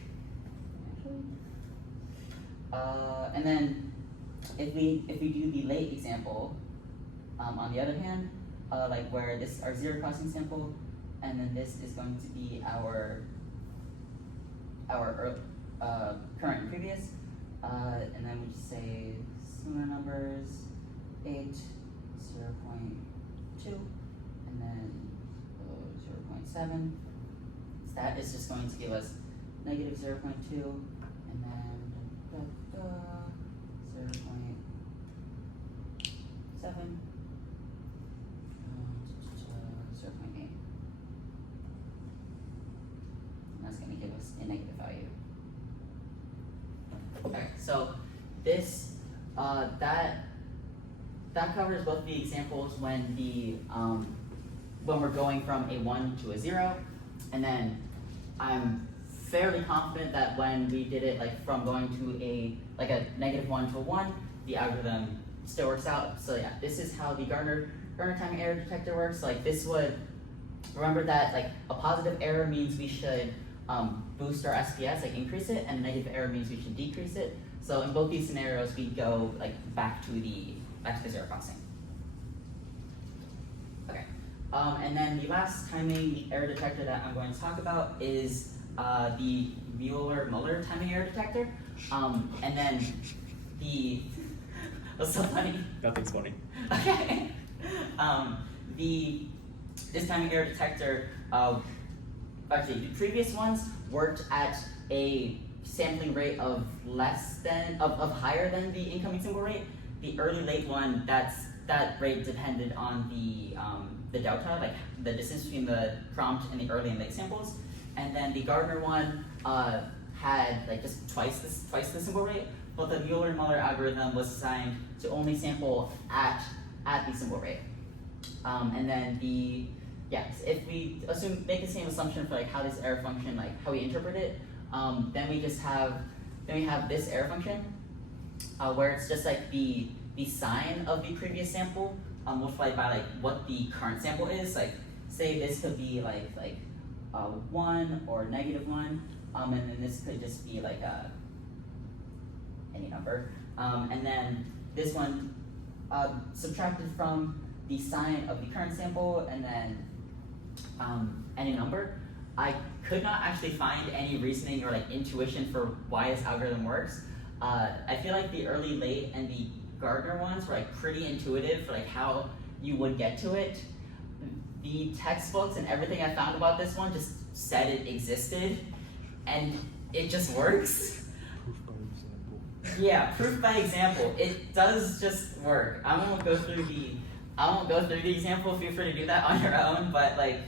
And then if we do the late example, on the other hand, like where this is our 0 crossing sample, and then this is going to be our current and previous, and then we just say similar numbers, 8, 0.2, and then 0.7. So that is just going to give us negative 0.2, and then 0.7, 0.8. And that's going to give us a negative value. Okay, so this that covers both the examples when when we're going from a 1 to a 0, and then I'm fairly confident that when we did it like from going to a negative 1 to a 1, the algorithm still works out. So yeah, this is how the Gardner timing error detector works. Like this would, remember that like a positive error means we should boost our SPS, like increase it, and a negative error means we should decrease it. So in both these scenarios, we go like back to the zero crossing. Okay, and then the last timing error detector that I'm going to talk about is the Mueller-Muller timing error detector. And then the what's so funny? Nothing's funny. Okay. This timing error detector, actually the previous ones worked at a sampling rate of higher than the incoming symbol rate. The early late one, that rate depended on the delta, like the distance between the prompt and the early and late samples. And then the Gardner one had like just twice the symbol rate, but the Mueller-Muller algorithm was designed to only sample at the symbol rate. And then if we make the same assumption for like how this error function, like how we interpret it, then we have this error function where it's just like the sign of the previous sample multiplied by like what the current sample is. Like say this could be like 1 or -1, and then this could just be like any number, and then this one subtracted from the sign of the current sample, and then any number. I could not actually find any reasoning or like intuition for why this algorithm works. I feel like the early, late, and the Gardner ones were like pretty intuitive for like how you would get to it. The textbooks and everything I found about this one just said it existed, and it just works. Proof by example. Yeah, proof by example. It does just work. I won't go through the example. Feel free to do that on your own. But like,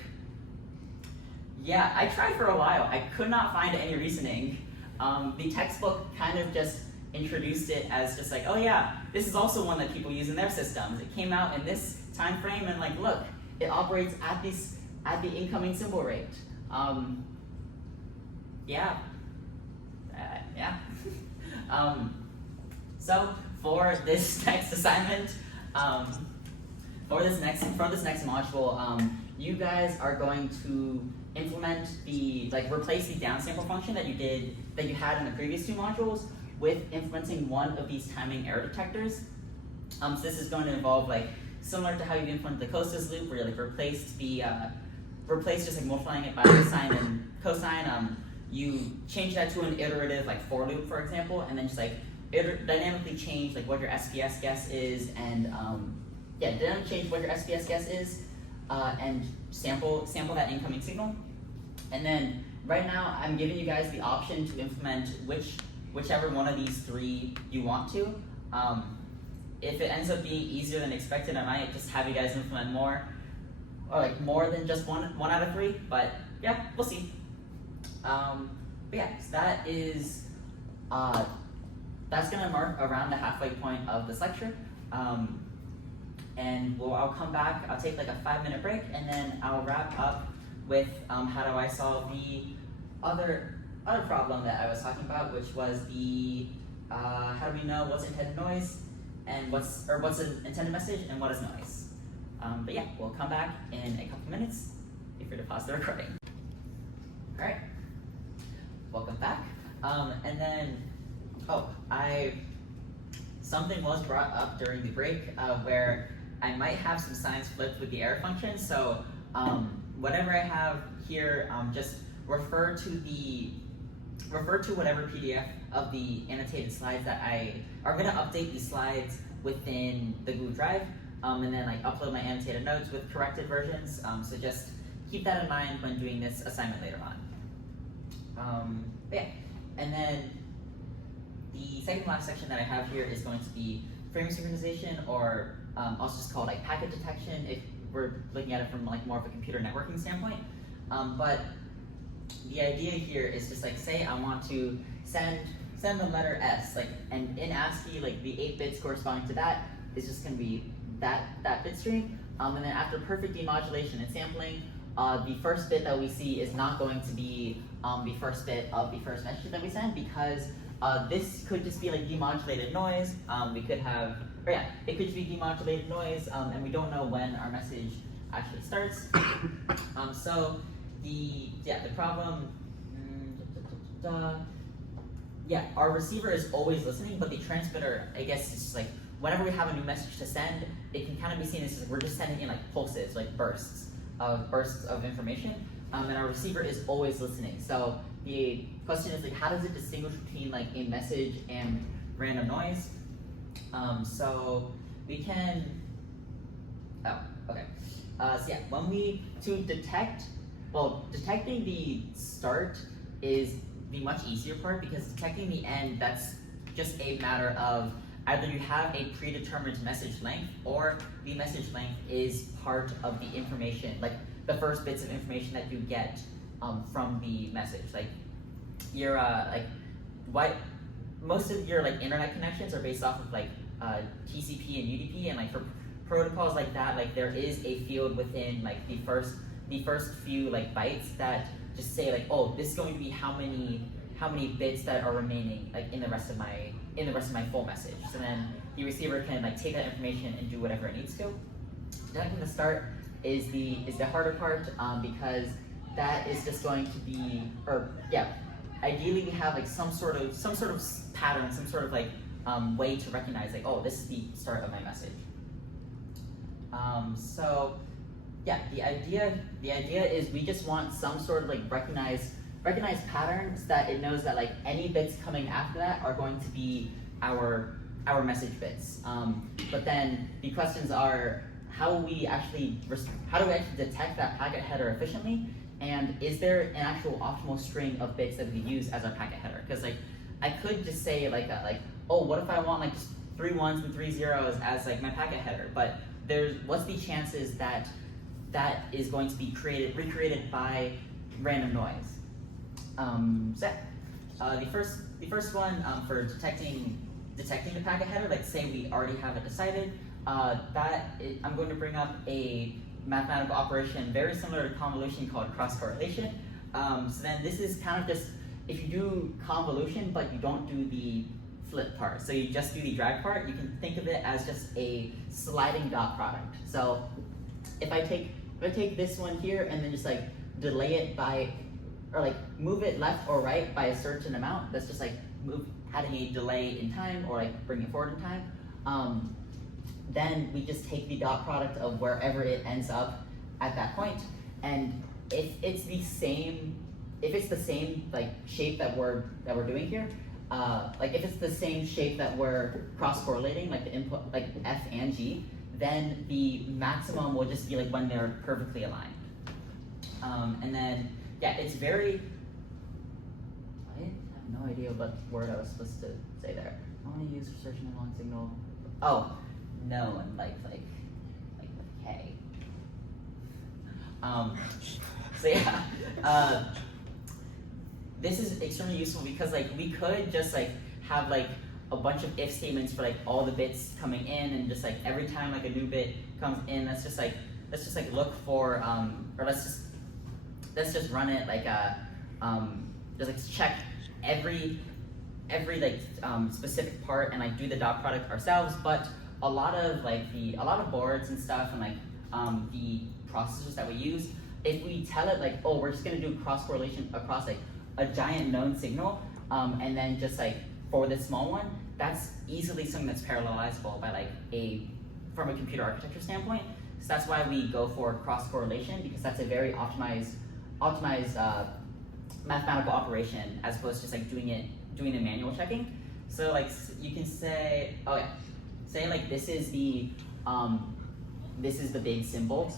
yeah, I tried for a while. I could not find any reasoning. The textbook kind of just introduced it as just like, oh yeah, this is also one that people use in their systems. It came out in this time frame, and like, look, it operates at the incoming symbol rate. Yeah. So for this next assignment, for this next module, you guys are going to implement replace the downsample function that you had in the previous two modules with implementing one of these timing error detectors. So this is going to involve like similar to how you implement the cosine loop, where you like replace just like multiplying it by sine and cosine. You change that to an iterative like for loop, for example, and then just like dynamically change like what your SPS guess is, and dynamically change what your SPS guess is, and sample that incoming signal. And then right now I'm giving you guys the option to implement whichever one of these three you want to. If it ends up being easier than expected, I might just have you guys implement more, or like more than just one out of three. But yeah, we'll see. But yeah, so that's gonna mark around the halfway point of this lecture. And I'll come back. I'll take like a 5-minute break, and then I'll wrap up with how do I solve the other problem that I was talking about, which was the how do we know what's intended noise and what's an intended message and what is noise. But yeah, we'll come back in a couple minutes. Be free to pause the recording. All right, welcome back. And then something was brought up during the break where I might have some signs flipped with the error function. So whatever I have here, just refer to whatever PDF of the annotated slides that I'm gonna update the slides within the Google Drive. and then like upload my annotated notes with corrected versions. So just keep that in mind when doing this assignment later on. But yeah, and then the second to last section that I have here is going to be frame synchronization, or also just called like packet detection if we're looking at it from like more of a computer networking standpoint. But the idea here is just like, say I want to send the letter S, like, and in ASCII, like the 8 bits corresponding to that is just going to be that bit stream. And then after perfect demodulation and sampling, the first bit that we see is not going to be the first bit of the first message that we send, because this could just be like demodulated noise. We could have, or yeah, it could just be demodulated noise, and we don't know when our message actually starts. So the problem, yeah, our receiver is always listening, but the transmitter, I guess, is just like whenever we have a new message to send, it can kind of be seen as we're just sending in like pulses, like bursts of information, and our receiver is always listening. So the question is like, how does it distinguish between like a message and random noise? So we can, so yeah, detecting the start is the much easier part, because detecting the end, that's just a matter of either you have a predetermined message length, or the message length is part of the information, like the first bits of information that you get from the message. Like your most of your like internet connections are based off of like TCP and UDP, and like for protocols like that, like there is a field within like the first few like bytes that just say like, oh, this is going to be how many bits that are remaining like in the rest of my full message. So then the receiver can like take that information and do whatever it needs to. Detecting the start is the harder part, because that is just going to be, or yeah, ideally we have like some sort of pattern, some sort of like way to recognize like, oh, this is the start of my message. So yeah, the idea is we just want some sort of like recognize patterns that it knows that like any bits coming after that are going to be our message bits. But then the questions are, how do we actually detect that packet header efficiently? And is there an actual optimal string of bits that we use as our packet header? Because like I could just say like oh, what if I want like just 3 1s and 3 0s as like my packet header? But what's the chances that that is going to be recreated by random noise? The first one for detecting the packet header, like say we already have it decided, I'm going to bring up a mathematical operation very similar to convolution called cross correlation. So then this is kind of just, if you do convolution but you don't do the flip part, so you just do the drag part, you can think of it as just a sliding dot product. So if I take this one here and then just like delay it by, or like move it left or right by a certain amount, that's just like adding a delay in time, or like bring it forward in time, then we just take the dot product of wherever it ends up at that point. And if it's the same like shape that we're doing here, like if it's the same shape that we're cross correlating, like the input, like F and G, then the maximum will just be like when they're perfectly aligned. And then yeah, it's very, I have no idea what word I was supposed to say there. I want to use research in a long signal. Oh, no, and like with K. So yeah, this is extremely useful because like we could just like have like a bunch of if statements for like all the bits coming in, and just like every time like a new bit comes in, let's just like look for or let's just run it like just like check every like specific part and like do the dot product ourselves. But a lot of boards and stuff, and like the processors that we use, if we tell it like, oh, we're just gonna do cross correlation across like a giant known signal, and then just like for this small one, that's easily something that's parallelizable by like from a computer architecture standpoint. So that's why we go for cross correlation, because that's a very optimized mathematical operation as opposed to just like doing the manual checking. So like you can say, oh yeah, say like this is the this is the big symbol,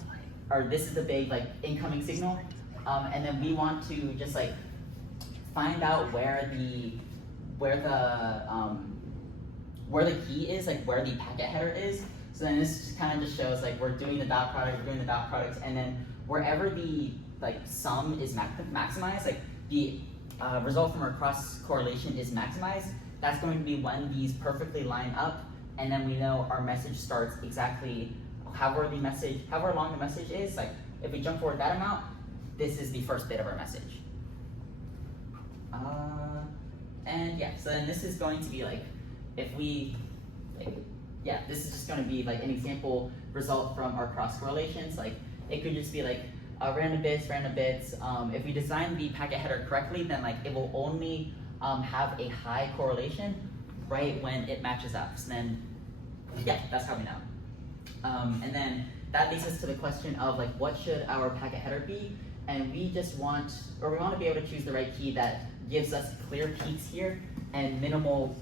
or this is the big like incoming signal, and then we want to just like find out where the key is, like where the packet header is. So then this just kind of just shows like we're doing the dot product, and then wherever the like sum is maximized, like the result from our cross correlation is maximized, that's going to be when these perfectly line up, and then we know our message starts exactly however long the message is. Like if we jump forward that amount, this is the first bit of our message. And yeah, so then this is going to be like, if we, like, yeah, this is just going to be like an example result from our cross correlations. Like it could just be like random bits. If we design the packet header correctly, then like it will only have a high correlation right when it matches up. So then, yeah, that's how we know. And then that leads us to the question of like, what should our packet header be? And we want to be able to choose the right key that gives us clear peaks here and minimal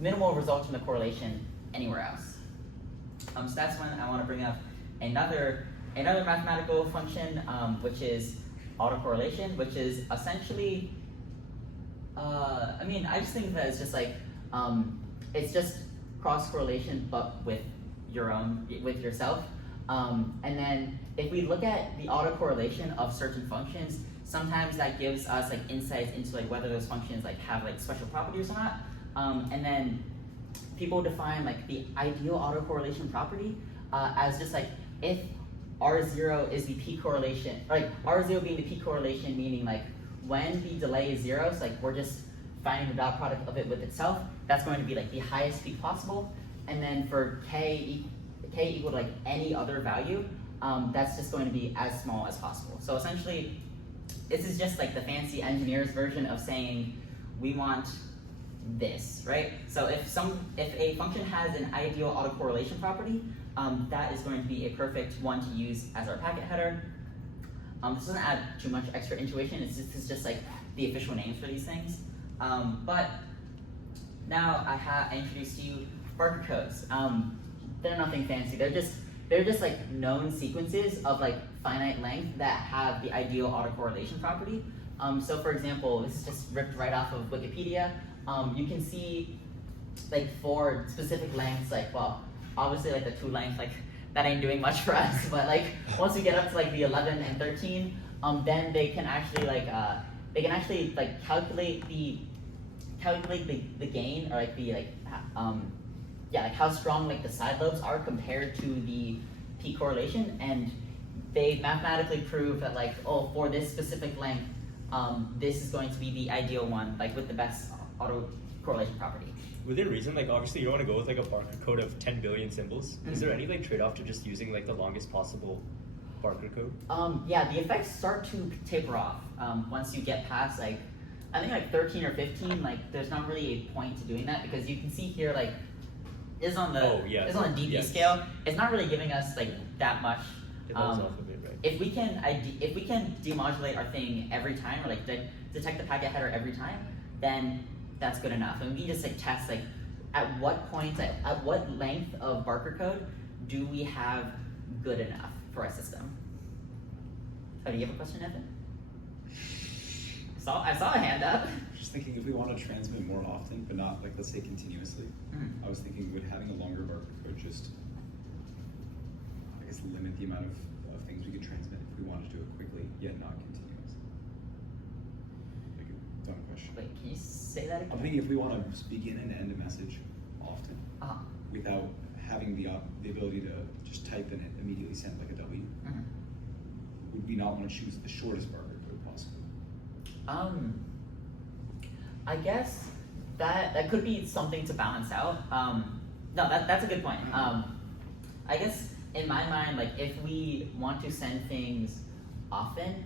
results from the correlation anywhere else. So that's when I want to bring up another mathematical function, which is autocorrelation, which is essentially, I just think that it's just like, it's just cross correlation, but with yourself. And then if we look at the autocorrelation of certain functions, sometimes that gives us like insights into like whether those functions like have like special properties or not. And then people define like the ideal autocorrelation property as just like if R0 is the peak correlation, or like R0 being the peak correlation, meaning like when the delay is 0, so like we're just finding the dot product of it with itself, that's going to be like the highest peak possible. And then for k equal to like any other value, that's just going to be as small as possible. So essentially, this is just like the fancy engineer's version of saying we want this, right? So if a function has an ideal autocorrelation property, that is going to be a perfect one to use as our packet header. This doesn't add too much extra intuition. This is just like the official names for these things. But now I introduced to you Barker codes. They're nothing fancy. They're just like known sequences of like finite length that have the ideal autocorrelation property. So for example, this is just ripped right off of Wikipedia. You can see like for specific lengths, like, well, obviously like the 2 length, like that ain't doing much for us, but like once we get up to like the 11 and 13, then they can actually calculate the gain, or like the like how strong like the side lobes are compared to the peak correlation, and they mathematically prove that like, oh, for this specific length, this is going to be the ideal one, like with the best autocorrelation property. Within reason, like obviously you don't want to go with like a Barker code of 10 billion symbols. Is there any like trade-off to just using like the longest possible Barker code? Yeah, the effects start to taper off once you get past like, I think like 13 or 15. Like there's not really a point to doing that, because you can see here like is on the dB scale. It's not really giving us like that much. If we can demodulate our thing every time, or like detect the packet header every time, then that's good enough. And we just like test like at what point, at what length of Barker code do we have good enough for our system. Oh, do you have a question, Evan? I saw a hand up. Just thinking, if we want to transmit more often, but not like, let's say continuously, I was thinking, would having a longer Barker code just, I guess, limit the amount of things we could transmit if we wanted to do it quickly, yet not continuously? Like a dumb question. Wait, can you say that again? I'm thinking if we want to begin and end a message often, without having the ability to just type and immediately send like a W, would we not want to choose the shortest Barker code possible? I guess that could be something to balance out. No, that's a good point. I guess in my mind, like if we want to send things often,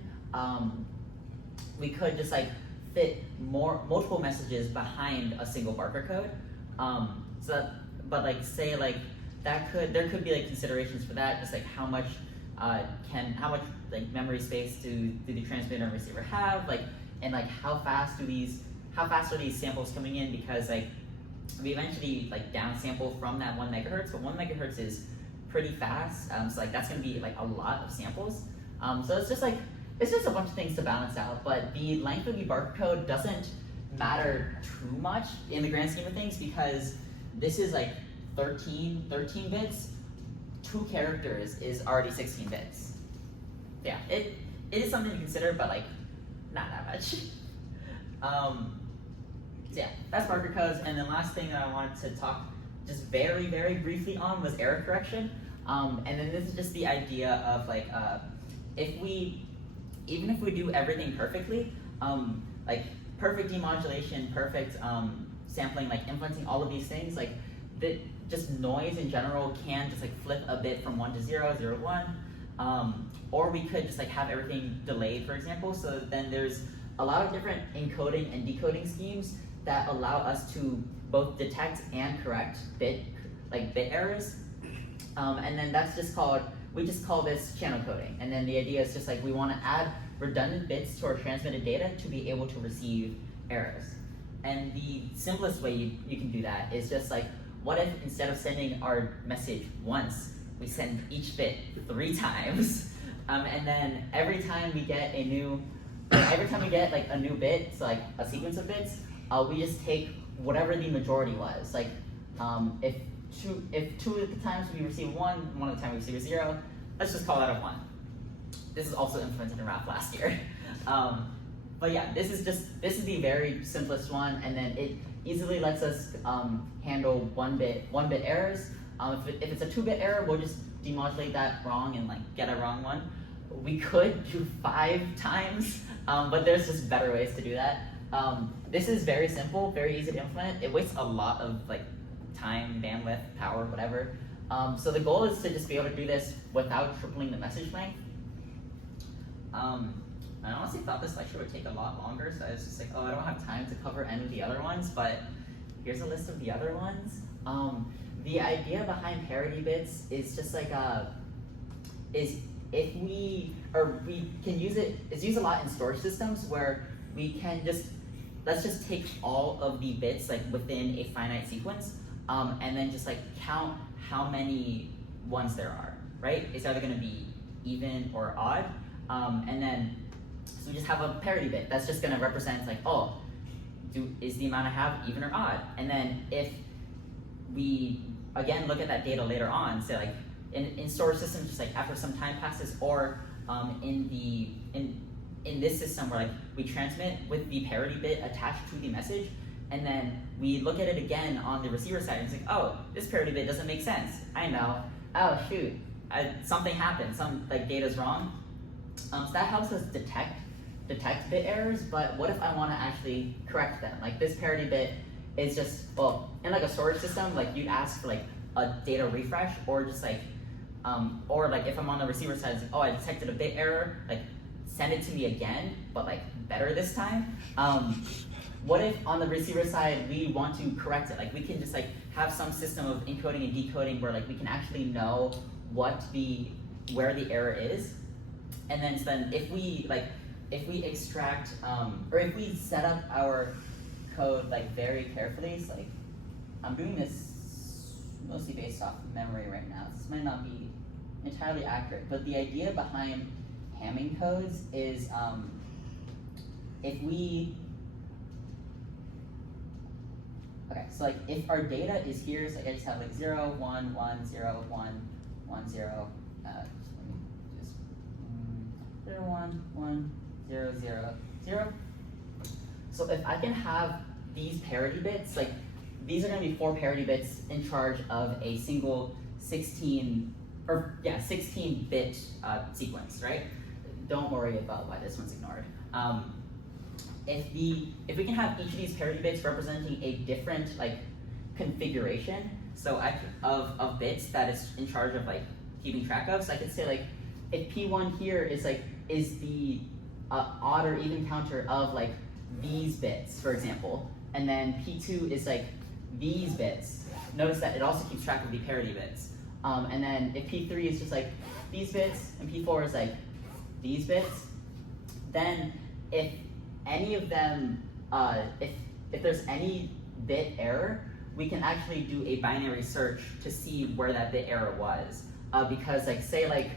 we could just like fit multiple messages behind a single Barker code. But like say like there could be like considerations for that, just like how much like memory space do the transmitter and receiver have, like, and like how fast are these samples coming in, because like we eventually like downsample from that 1 megahertz, but 1 megahertz is pretty fast. So like that's going to be like a lot of samples. So it's just a bunch of things to balance out. But the length of the barcode doesn't matter too much in the grand scheme of things because this is like 13 bits. 2 characters is already 16 bits. Yeah, it is something to consider, but like not that much. So yeah, that's marker codes. And then last thing that I wanted to talk just very, very briefly on was error correction. And then this is just the idea of like, even if we do everything perfectly, like perfect demodulation, perfect sampling, like implementing all of these things, like just noise in general can just like flip a bit from 1 to 0, 0 to 1. Or we could just like have everything delayed, for example. So then there's a lot of different encoding and decoding schemes that allow us to both detect and correct bit errors. And then that's just we just call this channel coding. And then the idea is just like we want to add redundant bits to our transmitted data to be able to receive errors. And the simplest way you can do that is just like, what if instead of sending our message once, we send each bit 3 times? And then every time we get like a new bit, so like a sequence of bits, we just take whatever the majority was. Like if two of the times we receive 1 of the time we receive a 0, let's just call that a 1. This is also implemented in RAP last year. But yeah, this is the very simplest one, and then it easily lets us handle 1-bit errors. If it's a 2-bit error, we'll just demodulate that wrong and like get a wrong one. We could do 5 times, but there's just better ways to do that. This is very simple, very easy to implement. It wastes a lot of like time, bandwidth, power, whatever. So the goal is to just be able to do this without tripling the message length. I honestly thought this lecture would take a lot longer, so I was just like, oh, I don't have time to cover any of the other ones, but here's a list of the other ones. The idea behind parity bits is just like we can use it. It's used a lot in storage systems where we can let's just take all of the bits like within a finite sequence, and then just like count how many ones there are. Right? It's either going to be even or odd, and then so we just have a parity bit that's just going to represent like, oh, is the amount I have even or odd? And then if we again look at that data later on, say like in storage systems, just like after some time passes, or in this system where like we transmit with the parity bit attached to the message, and then we look at it again on the receiver side and it's like, oh, this parity bit doesn't make sense. I know. Oh shoot, something happened. Some like data's wrong. So that helps us detect bit errors. But what if I want to actually correct them? Like this parity bit is just, well, in like a storage system, like you'd ask for like a data refresh, or just like, or like if I'm on the receiver side, it's like, oh, I detected a bit error, like send it to me again, but like better this time. What if on the receiver side we want to correct it? Like we can just like have some system of encoding and decoding where like we can actually know where the error is, and then if we extract or if we set up our code like very carefully, so like I'm doing this mostly based off memory right now. This might not be entirely accurate, but the idea behind Hamming codes is so like if our data is here, so I just have like 0, 1, 1, 0, 1, 1, 0, let me just 0, 1, 1, 0, 0, 0. So if I can have these parity bits, like these are going to be 4 parity bits in charge of a single 16-bit sequence, right? Don't worry about why this one's ignored. If we can have each of these parity bits representing a different like configuration, so of bits that is in charge of like keeping track of, so I could say like if P1 here is the odd or even counter of like these bits, for example, and then P2 is like these bits. Notice that it also keeps track of the parity bits. And then if P3 is just like these bits and P4 is like these bits, then if any of them, if there's any bit error, we can actually do a binary search to see where that bit error was. because like say like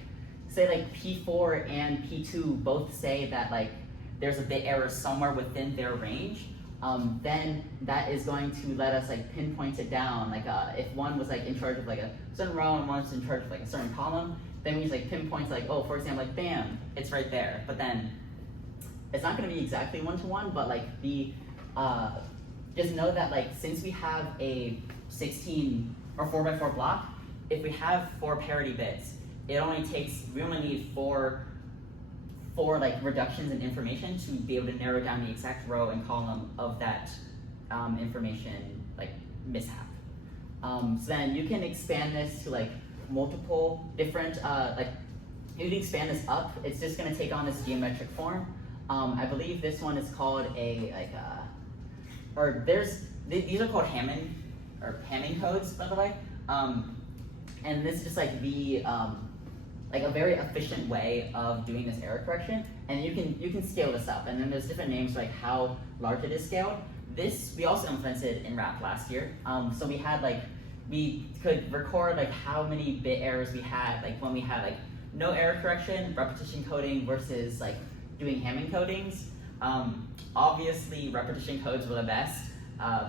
P4 and P2 both say that like there's a bit error somewhere within their range, then that is going to let us like pinpoint it down. Like if one was like in charge of like a certain row and one was in charge of like a certain column, then we just like pinpoint like, oh, for example, like bam, it's right there. But then it's not going to be exactly one-to-one, but like just know that like since we have a 16 or 4x4 block, if we have 4 parity bits, we only need four like reductions in information to be able to narrow down the exact row and column of that information like mishap. So then you can expand this to like multiple different like you can expand this up. It's just going to take on this geometric form. I believe this one is called these are called Hamming codes, by the way. And this is just like like a very efficient way of doing this error correction, and you can scale this up. And then there's different names for like how large it is scaled. This we also implemented in RAP last year. So we had like we could record like how many bit errors we had, like when we had like no error correction, repetition coding versus like doing Hamming codings. Obviously repetition codes were the best,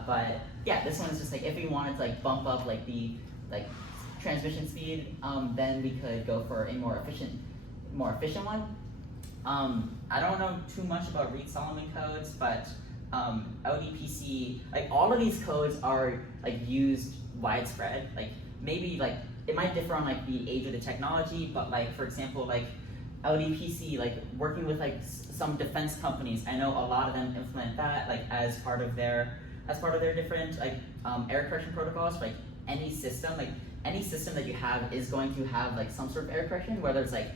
but yeah, this one is just like if we wanted to like bump up like the transmission speed, then we could go for a more efficient one. I don't know too much about Reed-Solomon codes, but LDPC, like all of these codes are like used widespread. Like maybe like it might differ on like the age of the technology, but like for example like LDPC, like working with like some defense companies, I know a lot of them implement that like as part of their different like error correction protocols. Like any system that you have is going to have like some sort of error correction, whether it's like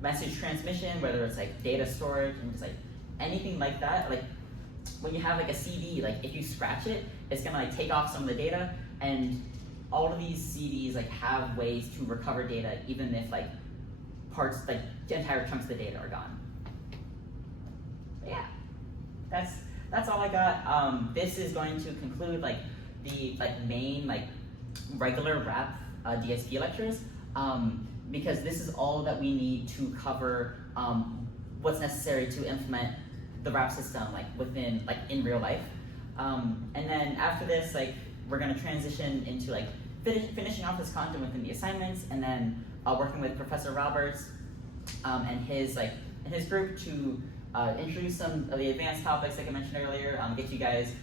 message transmission, whether it's like data storage, and just like anything like that. Like when you have like a CD, like if you scratch it, it's gonna like take off some of the data, and all of these CDs like have ways to recover data even if like parts, like entire chunks of the data are gone. But yeah, that's all I got. This is going to conclude like the main like regular RAP DSP lectures, because this is all that we need to cover what's necessary to implement the RAP system like within like in real life. And then after this, like we're gonna transition into like finishing off this content within the assignments, and then working with Professor Roberts and his group to introduce some of the advanced topics like I mentioned earlier. Get you guys.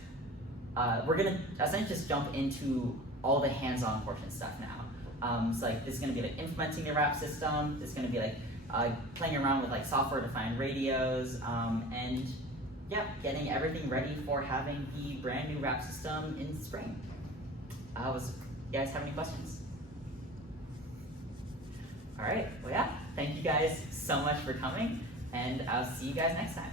We're gonna essentially just jump into all the hands-on portion stuff now. So like this is gonna be like implementing the RAP system. It's gonna be like playing around with like software-defined radios, and yeah, getting everything ready for having the brand new RAP system in spring. You guys have any questions? All right, well yeah, thank you guys so much for coming, and I'll see you guys next time.